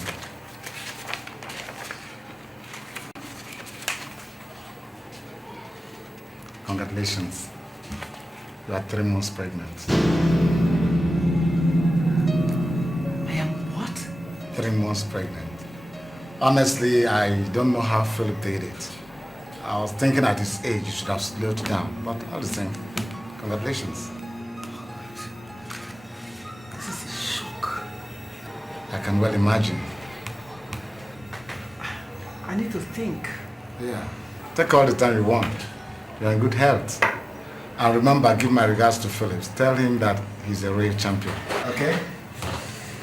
Congratulations. You are 3 months pregnant. I am what? 3 months pregnant. Honestly, I don't know how Philip did it. I was thinking at his age you should have slowed down, but all the same, congratulations. This is a shock. I can well imagine. I need to think. Yeah. Take all the time you want. You're in good health. And remember, give my regards to Phillips. Tell him that he's a real champion. Okay?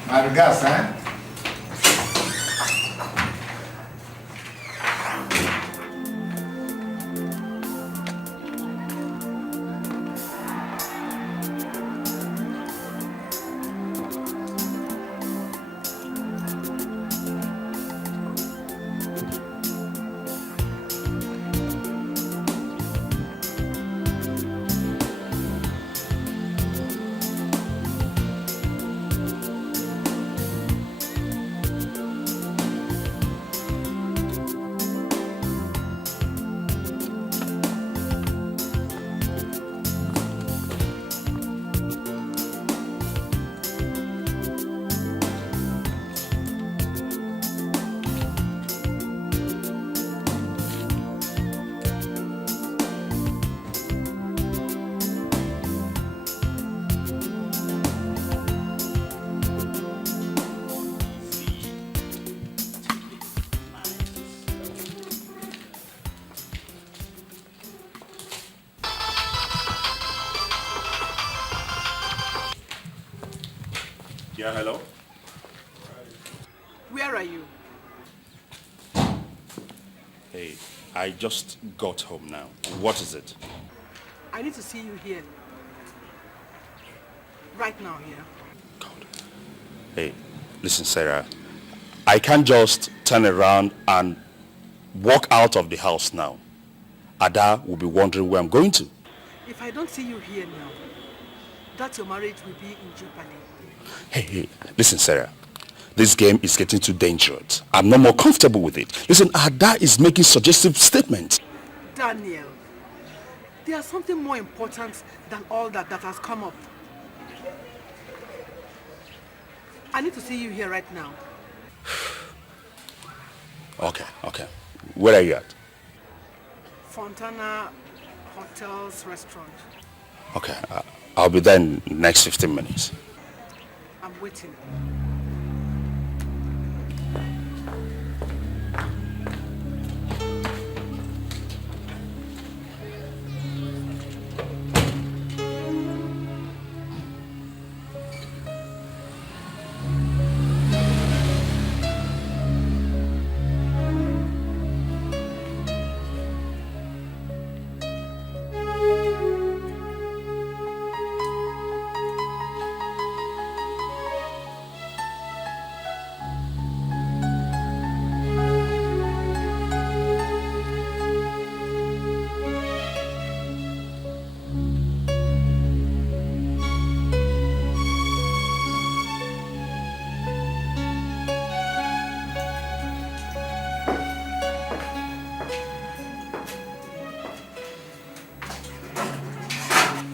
My regards, eh? Yeah, hello? Where are you? Hey, I just got home now. What is it? I need to see you here. Right now, here. Hey, listen, Sarah. I can't just turn around and walk out of the house now. Ada will be wondering where I'm going to. If I don't see you here now, that your marriage will be in jeopardy. Hey, listen, Sarah. This game is getting too dangerous. I'm not more comfortable with it. Listen, Ada is making suggestive statements. Daniel, there's something more important than all that has come up. I need to see you here right now. Okay. Where are you at? Fontana Hotels Restaurant. Okay, I'll be there in the next 15 minutes. I'm waiting.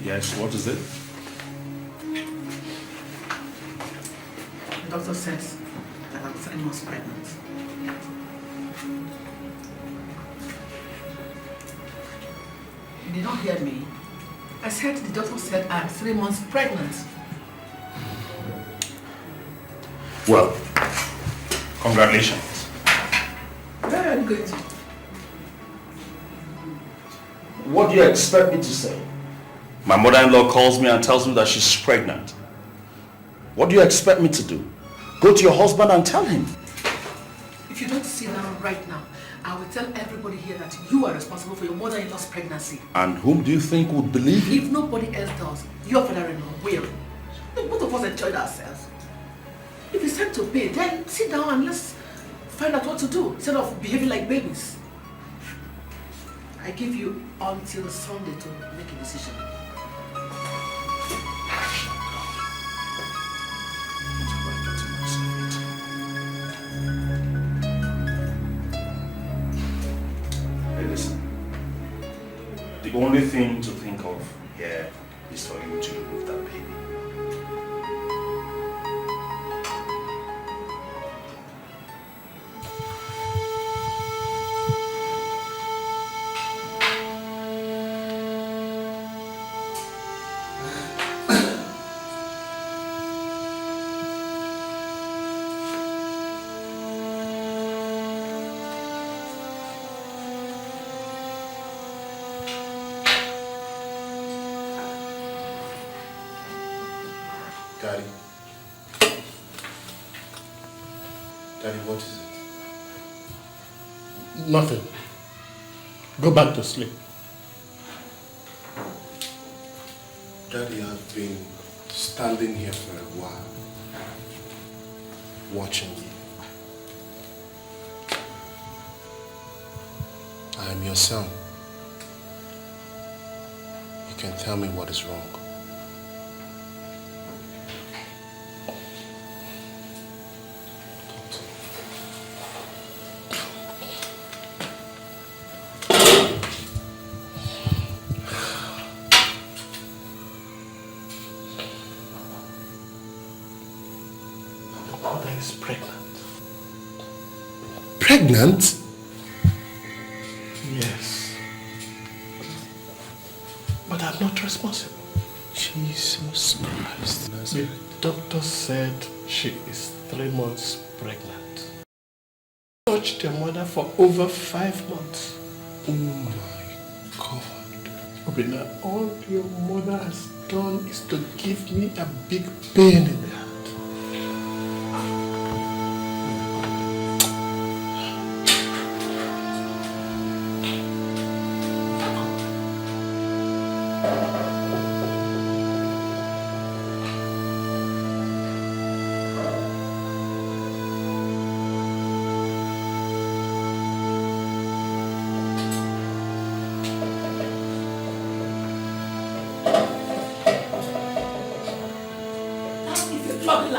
Yes, what is it? The doctor says that I'm 3 months pregnant. You did not hear me. I said the doctor said I'm 3 months pregnant. Well, congratulations. Where are you going to? What do you expect me to say? My mother-in-law calls me and tells me that she's pregnant. What do you expect me to do? Go to your husband and tell him. If you don't sit down right now, I will tell everybody here that you are responsible for your mother-in-law's pregnancy. And whom do you think would believe you? If nobody else does, your father-in-law will. Both of us enjoyed ourselves. If it's time to pay, then sit down and let's find out what to do instead of behaving like babies. I give you until Sunday to make a decision. Hey, listen. The only thing to think of here is for you to remove that baby. Daddy. Daddy, what is it? Nothing. Go back to sleep. Daddy, I've been standing here for a while, watching you. I am your son. You can tell me what is wrong. Is pregnant. Pregnant? Yes. But I'm not responsible. Jesus Christ. The doctor said she is 3 months pregnant. Touched your mother for over 5 months. Oh my God. Obina, all your mother has done is to give me a big pain in the heart.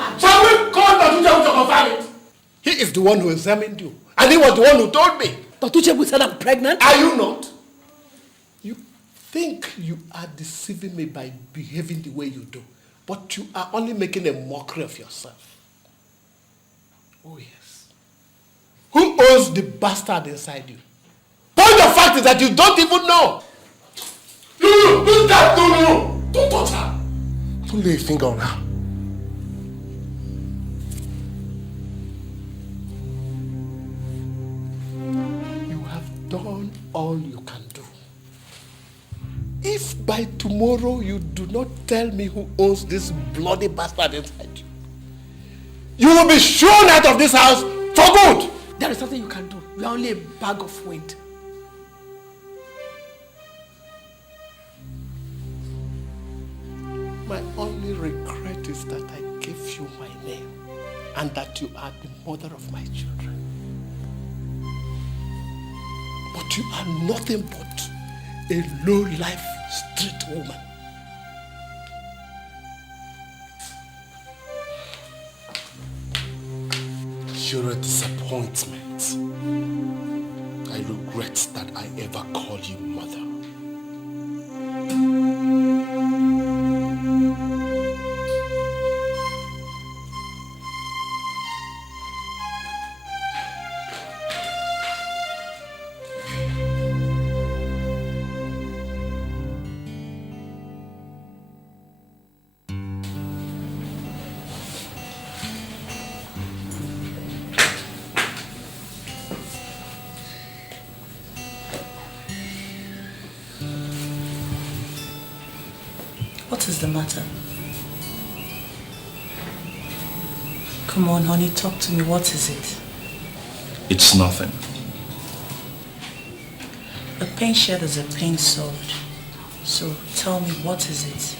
that? Shall we call Datuchebu to confirm it? He is the one who examined you. And he was the one who told me. Datuchebu said I'm pregnant? Are you not? You think you are deceiving me by behaving the way you do. But you are only making a mockery of yourself. Oh yes. Who owns the bastard inside you? Point of fact is that you don't even know. No. Don't touch her. Don't lay a finger on her. You have done all you can do. If by tomorrow you do not tell me who owns this bloody bastard inside you, you will be shown out of this house for good. There is nothing you can do. You are only a bag of wind. My only regret is that I gave you my name and that you are the mother of my children. But you are nothing but a low-life street woman. You're a disappointment. I regret that I ever called you mother. What is the matter? Come on, honey, talk to me. What is it? It's nothing. A pain shared is a pain solved. So tell me, what is it?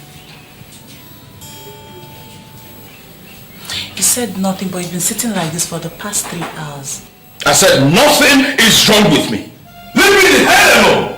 You said nothing, but you've been sitting like this for the past 3 hours. I said nothing is wrong with me. Leave me the hell alone!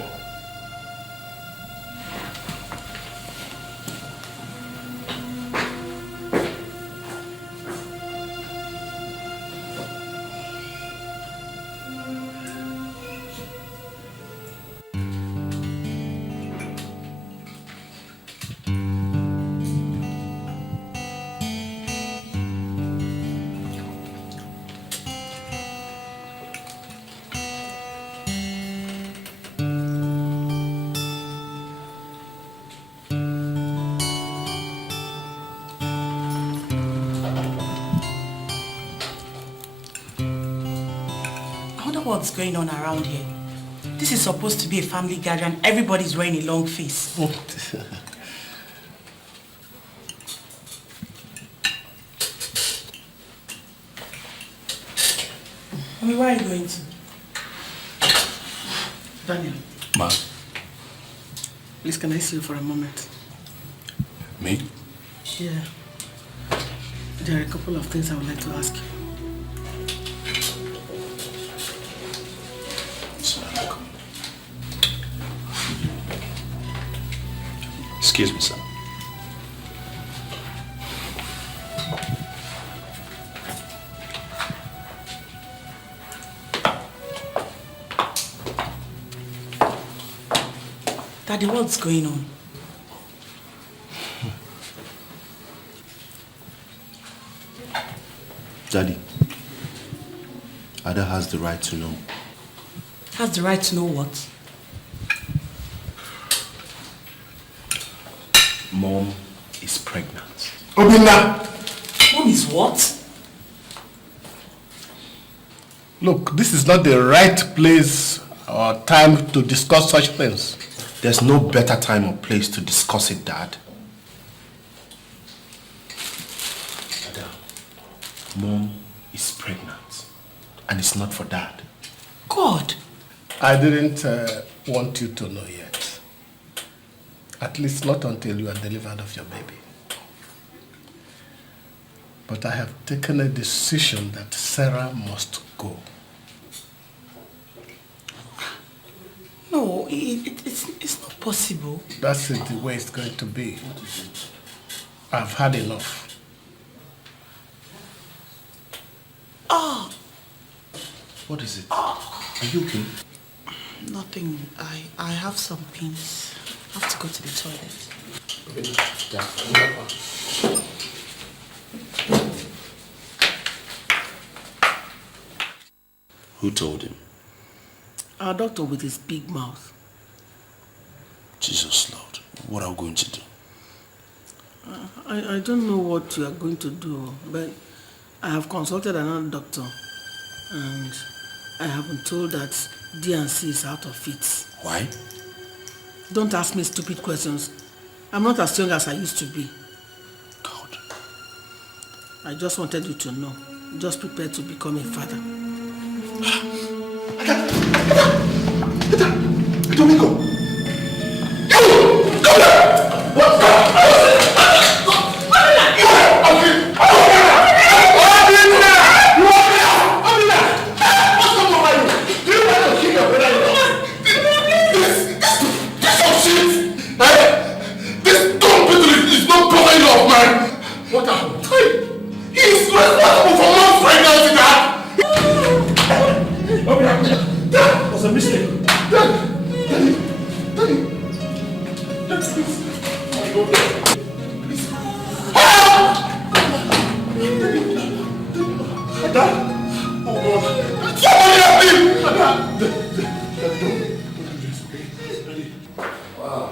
What's going on around here? This is supposed to be a family gathering. Everybody's wearing a long face. Mommy, where are you going to? Daniel. Ma. Please, can I see you for a moment? Me? Yeah. There are a couple of things I would like to ask you. Excuse me, sir. Daddy, what's going on? Daddy, Ada has the right to know. Has the right to know what? Mom is pregnant. Obinna! Mom is what? Look, this is not the right place or time to discuss such things. There's no better time or place to discuss it, Dad. Ada, Mom is pregnant. And it's not for Dad. God! I didn't want you to know yet. At least not until you are delivered of your baby. But I have taken a decision that Sarah must go. No, it's not possible. That's it, the way it's going to be. I've had enough. What is it? Are you okay? Nothing. I have some pins. I have to go to the toilet. Who told him? Our doctor with his big mouth. Jesus Lord, what are we going to do? I don't know what you are going to do, but I have consulted another doctor and I have been told that D&C is out of it. Why? Don't ask me stupid questions. I'm not as young as I used to be. God. I just wanted you to know. Just prepare to become a father. Domingo! Come here! What happened? He's responsible for mom's pregnancy, Dad! That was a mistake. Daddy, please. My God. Please. Dad! Oh God. Somebody help me! Dad, don't do this, okay? Daddy. Wow.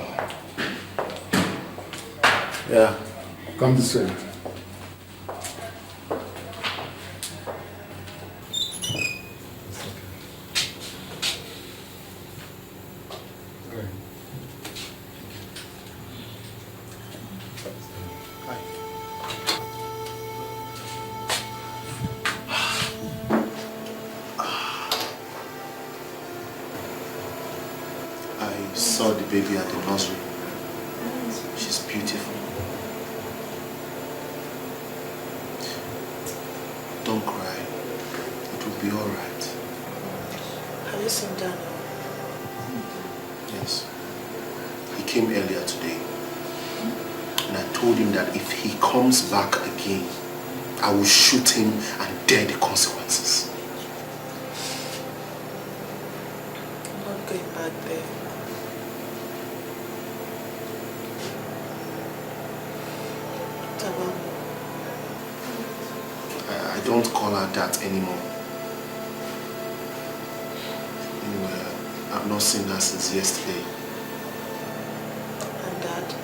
Yeah. Come this way. I saw the baby at the nursery. She's beautiful. Don't cry. It will be alright. Have you seen Daniel? Yes. He came earlier today. And I told him that if he comes back again, I will shoot him and bear the consequences. I'm not going back there. I don't call her that anymore. Anyway, I've not seen her since yesterday. And Dad?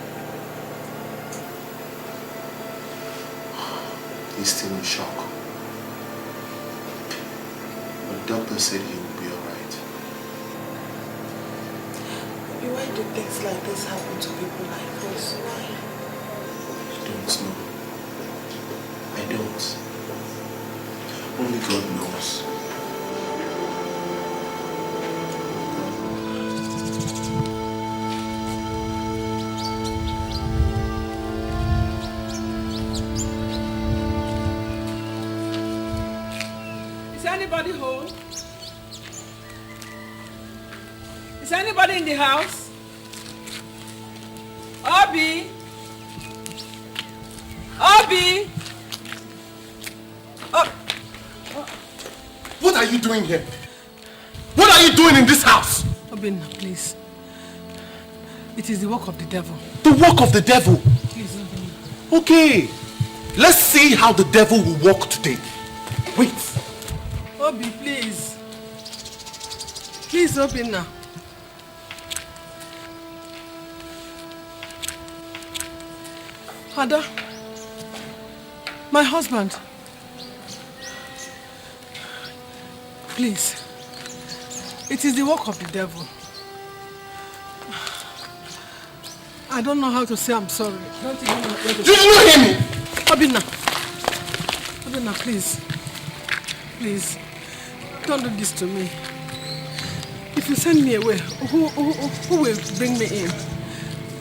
He's still in shock. But the doctor said he will be alright. Why do things like this happen to people like us? Why? I don't know. I don't. Only God knows. Is anybody home? Is anybody in the house? Obi? Obi? What are you doing here? What are you doing in this house? Obinna, please. It is the work of the devil. The work of the devil? Please, Obinna. Okay. Let's see how the devil will walk today. Wait. Obi, please. Please, Obinna. Ada, my husband. Please. It is the work of the devil. I don't know how to say I'm sorry. Don't even know where to Do you know him? Obinna. Obinna, please. Please. Don't do this to me. If you send me away, who will bring me in?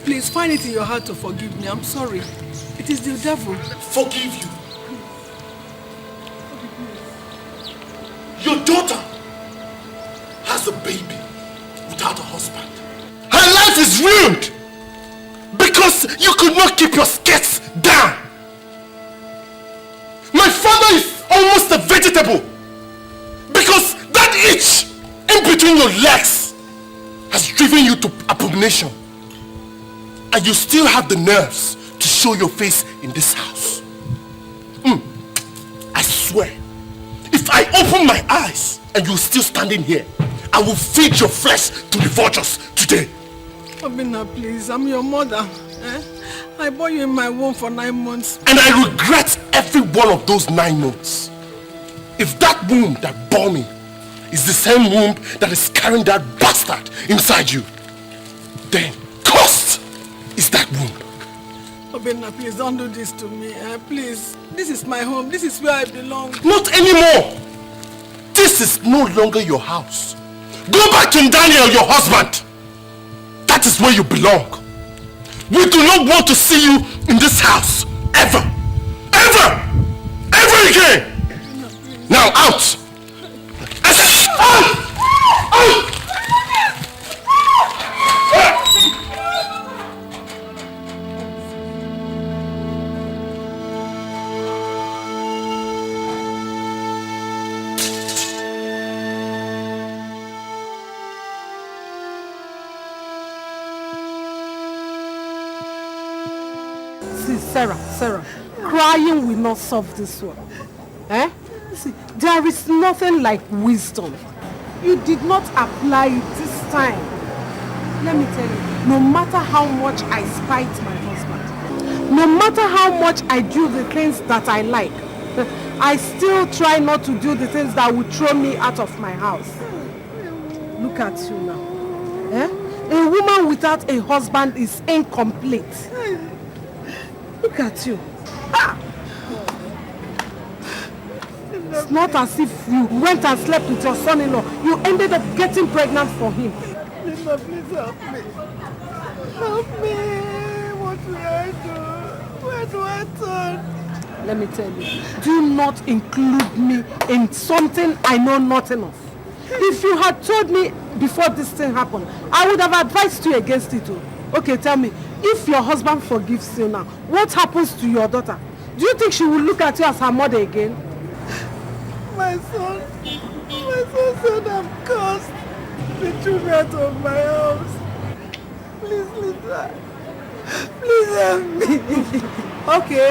Please find it in your heart to forgive me. I'm sorry. It is the devil. Forgive you? Your daughter has a baby without a husband. Her life is ruined because you could not keep your skirts down. My father is almost a vegetable. your legs has driven you to abomination. And you still have the nerves to show your face in this house. I swear, if I open my eyes and you're still standing here, I will feed your flesh to the vultures today. Obinna, please, I'm your mother. I bore you in my womb for 9 months. And I regret every one of those 9 months. If that womb that bore me is the same womb that is carrying that bastard inside you, then cursed is that womb. Obinna, please don't do this to me. Please, this is my home. This is where I belong. Not anymore. This is no longer your house. Go back to Daniel, your husband. That is where you belong. We do not want to see you in this house. Ever. Ever. Ever again. Now out. Out. Sarah, crying will not solve this one. See, there is nothing like wisdom. You did not apply it this time. Let me tell you, no matter how much I spite my husband, no matter how much I do the things that I like, I still try not to do the things that would throw me out of my house. Look at you now. A woman without a husband is incomplete. Look at you. It's not as if you went and slept with your son-in-law. You ended up getting pregnant for him. Linda, please help me. Help me. What will I do? Where do I turn? Let me tell you, do not include me in something I know nothing of. If you had told me before this thing happened, I would have advised you against it. Okay, tell me, if your husband forgives you now, what happens to your daughter? Do you think she will look at you as her mother again? My son said I'm cursed. They threw me out of my house. Please, Linda. Please help me. Okay,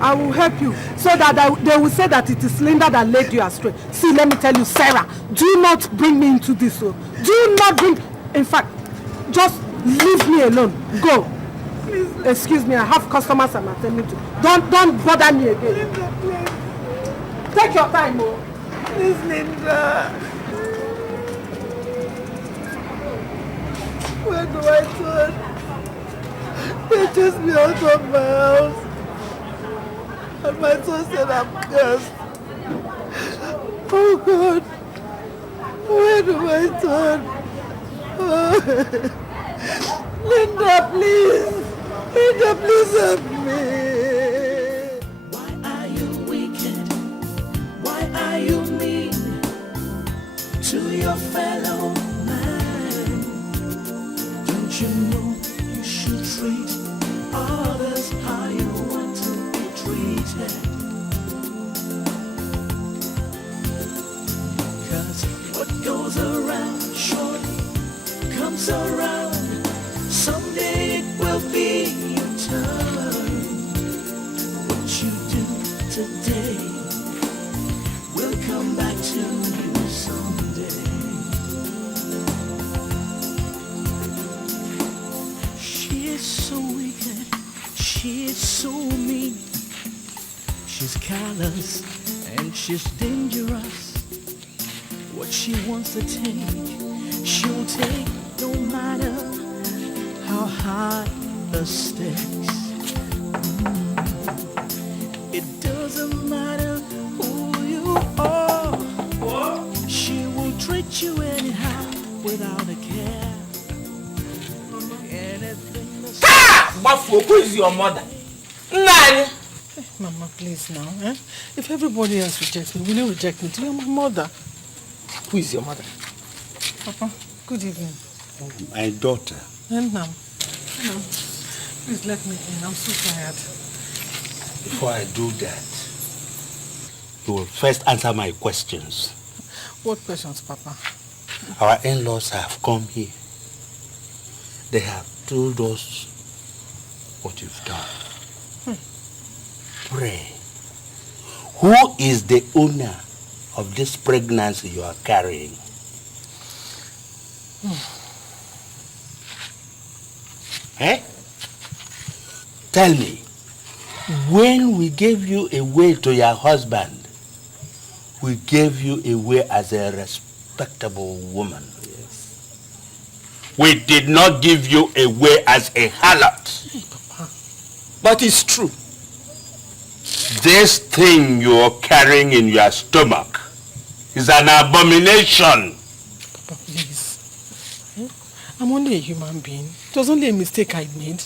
I will help you so that they will say that it is Linda that led you astray. See, let me tell you, Sarah, do not bring me into this. Do not bring... In fact, just leave me alone. Go. Please. Excuse me, I have customers I'm attending to. Don't bother me again. Linda, please. Take your time, Please, Linda. Where do I turn? They chased me out of my house. And my son said I'm cursed. Oh God. Where do I turn? Linda, please. Linda, please help me. Why are you wicked? Why are you mean to your fellow man? Don't you know you should treat others how you want to be treated? 'Cause what goes around surely comes around. Someday it will be your turn. What you do today will come back to you someday. She is so wicked, she is so mean. She's callous and she's dangerous. What she wants to take, she'll take no matter how high the stakes. It doesn't matter who you are. She will treat you anyhow without a care. Anything who is your mother? Nani? Mama, please now. If everybody else rejects me, will you reject me? You're my mother. Who is your mother? Papa, good evening. My daughter. And now, please let me in. I'm so tired. Before I do that, you will first answer my questions. What questions, Papa? Our in-laws have come here. They have told us what you've done. Pray. Who is the owner of this pregnancy you are carrying? Eh? Tell me, when we gave you away to your husband, we gave you away as a respectable woman. Yes. We did not give you away as a harlot. Hey, Papa. But it's true. This thing you're carrying in your stomach is an abomination. Papa, please. I'm only a human being. It was only a mistake I made.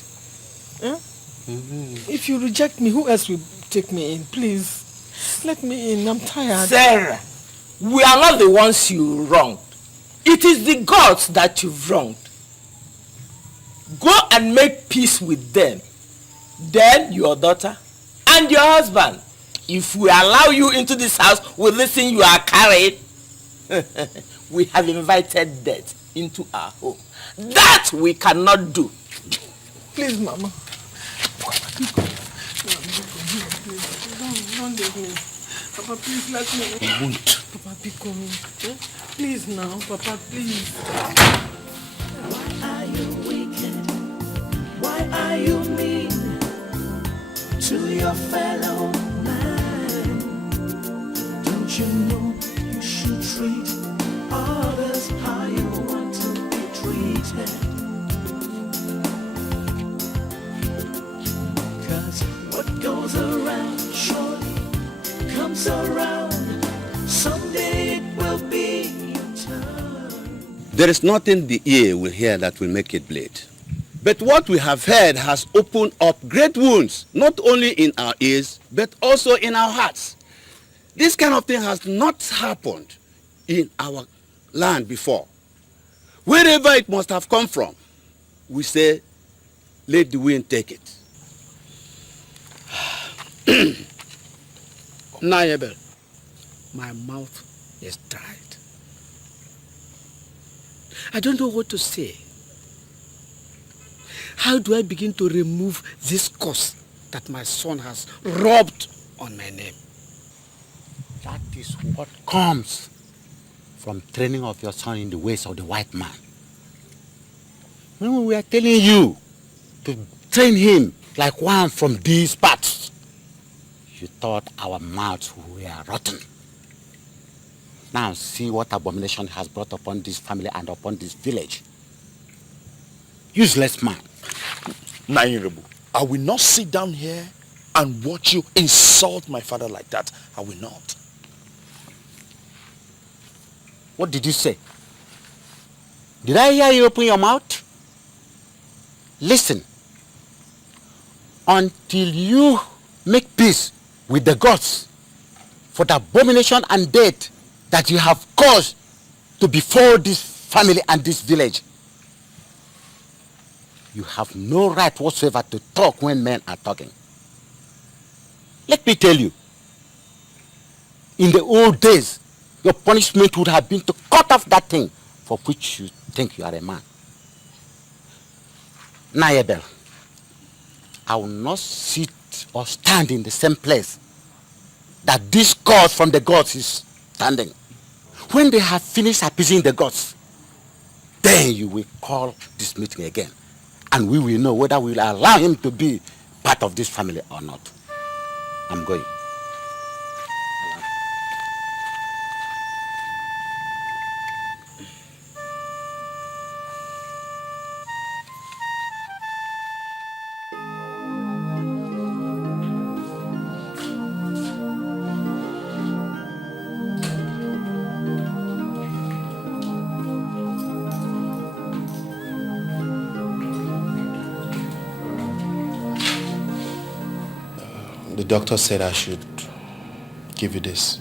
If you reject me, who else will take me in? Please, let me in. I'm tired. Sarah, we are not the ones you wronged. It is the gods that you've wronged. Go and make peace with them. Then your daughter and your husband. If we allow you into this house with this thing you are carrying, we have invited death into our home. That we cannot do. Please, Mama. Don't leave me. Papa, please let me. I won't. Papa, be coming. Please now, Papa, please. Why are you wicked? Why are you mean to your fellow man? Don't you know you should treat others how you want to be treated? Cause what goes around surely comes around. Someday it will be your turn. There is nothing the ear will hear that will make it bleed. But what we have heard has opened up great wounds, not only in our ears, but also in our hearts. This kind of thing has not happened in our land before. Wherever it must have come from, we say, let the wind take it. Nayabel, my mouth is dried. I don't know what to say. How do I begin to remove this curse that my son has rubbed on my name? That is what comes from training of your son in the ways of the white man. When we were telling you to train him like one from these parts, you thought our mouths were rotten. Now see what abomination has brought upon this family and upon this village. Useless man. Nairabu, I will not sit down here and watch you insult my father like that. I will not. What did you say? Did I hear you open your mouth? Listen. Until you make peace with the gods for the abomination and death that you have caused to befall this family and this village, you have no right whatsoever to talk when men are talking. Let me tell you, in the old days, your punishment would have been to cut off that thing for which you think you are a man. Nayabel, I will not sit or stand in the same place that this cause from the gods is standing. When they have finished appeasing the gods, then you will call this meeting again. And we will know whether we will allow him to be part of this family or not. I'm going. The doctor said I should give you this.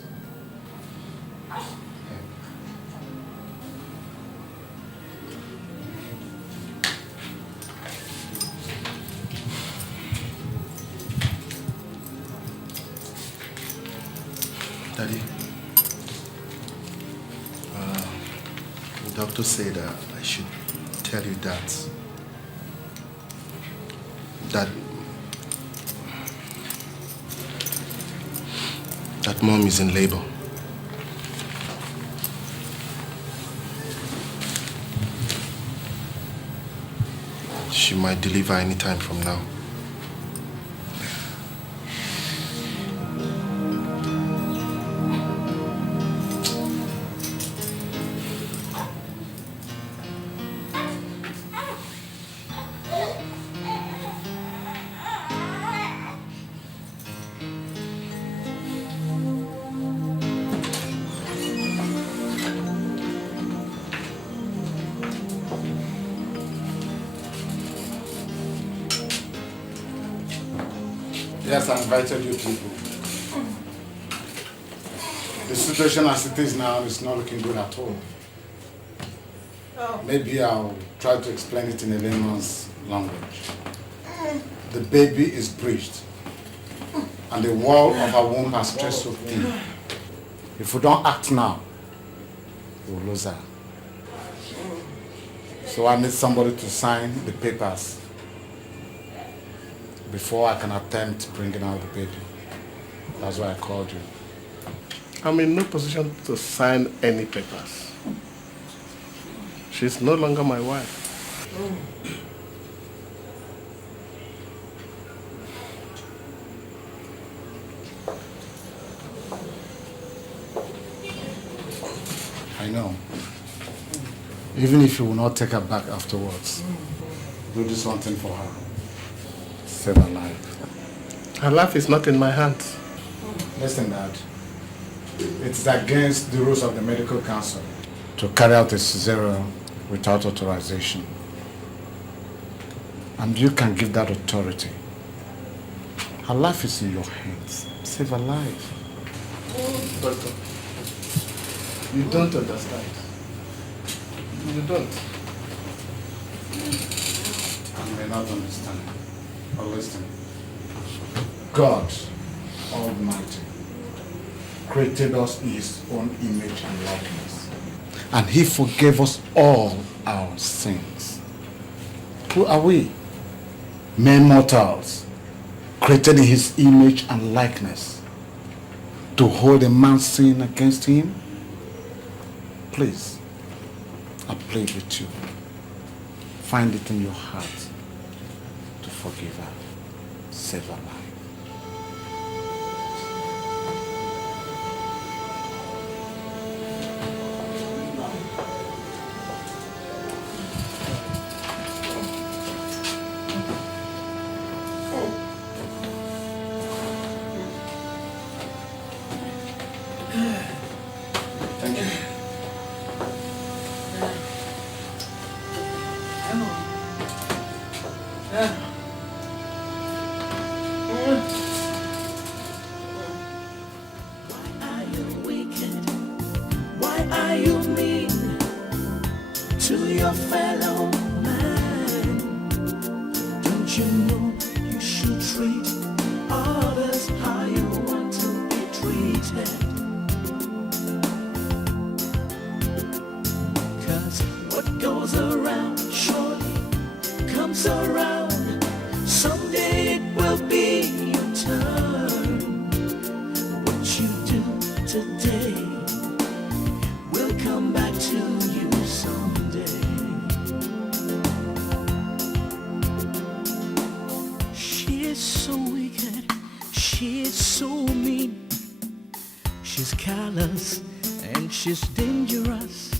Daddy, doctor said I should tell you that mom is in labor. She might deliver any time from now. Yes, I invited you people. The situation as it is now is not looking good at all. Maybe I'll try to explain it in a layman's language. The baby is breached, and the wall of her womb has stretched so thin. If we don't act now, we'll lose her. So I need somebody to sign the papers before I can attempt bringing out the baby. That's why I called you. I'm in no position to sign any papers. She's no longer my wife. I know. Even if you will not take her back afterwards, do this one thing for her. Save her life. Her life is not in my hands. Listen, Dad. It's against the rules of the medical council to carry out a cesarean without authorization. And you can give that authority. Her life is in your hands. Save her life. Doctor, you don't understand. You don't. I may not understand. But listen. God Almighty created us in His own image and likeness. And He forgave us all our sins. Who are we? Mere mortals, created in His image and likeness, to hold a man's sin against him? Please, I plead with you. Find it in your heart to forgive her. Save her life. Thank you. Why are you wicked? Why are you mean to your fellow man? Don't you know you should treat others how you want to be treated? 'Cause what goes around surely comes around. Someday it will be your turn. What you do today will come back to you someday. She is so wicked, she is so mean. She's callous and she's dangerous.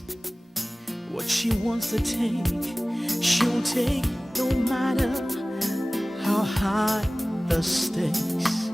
What she wants to take, she'll take no matter how high the stakes.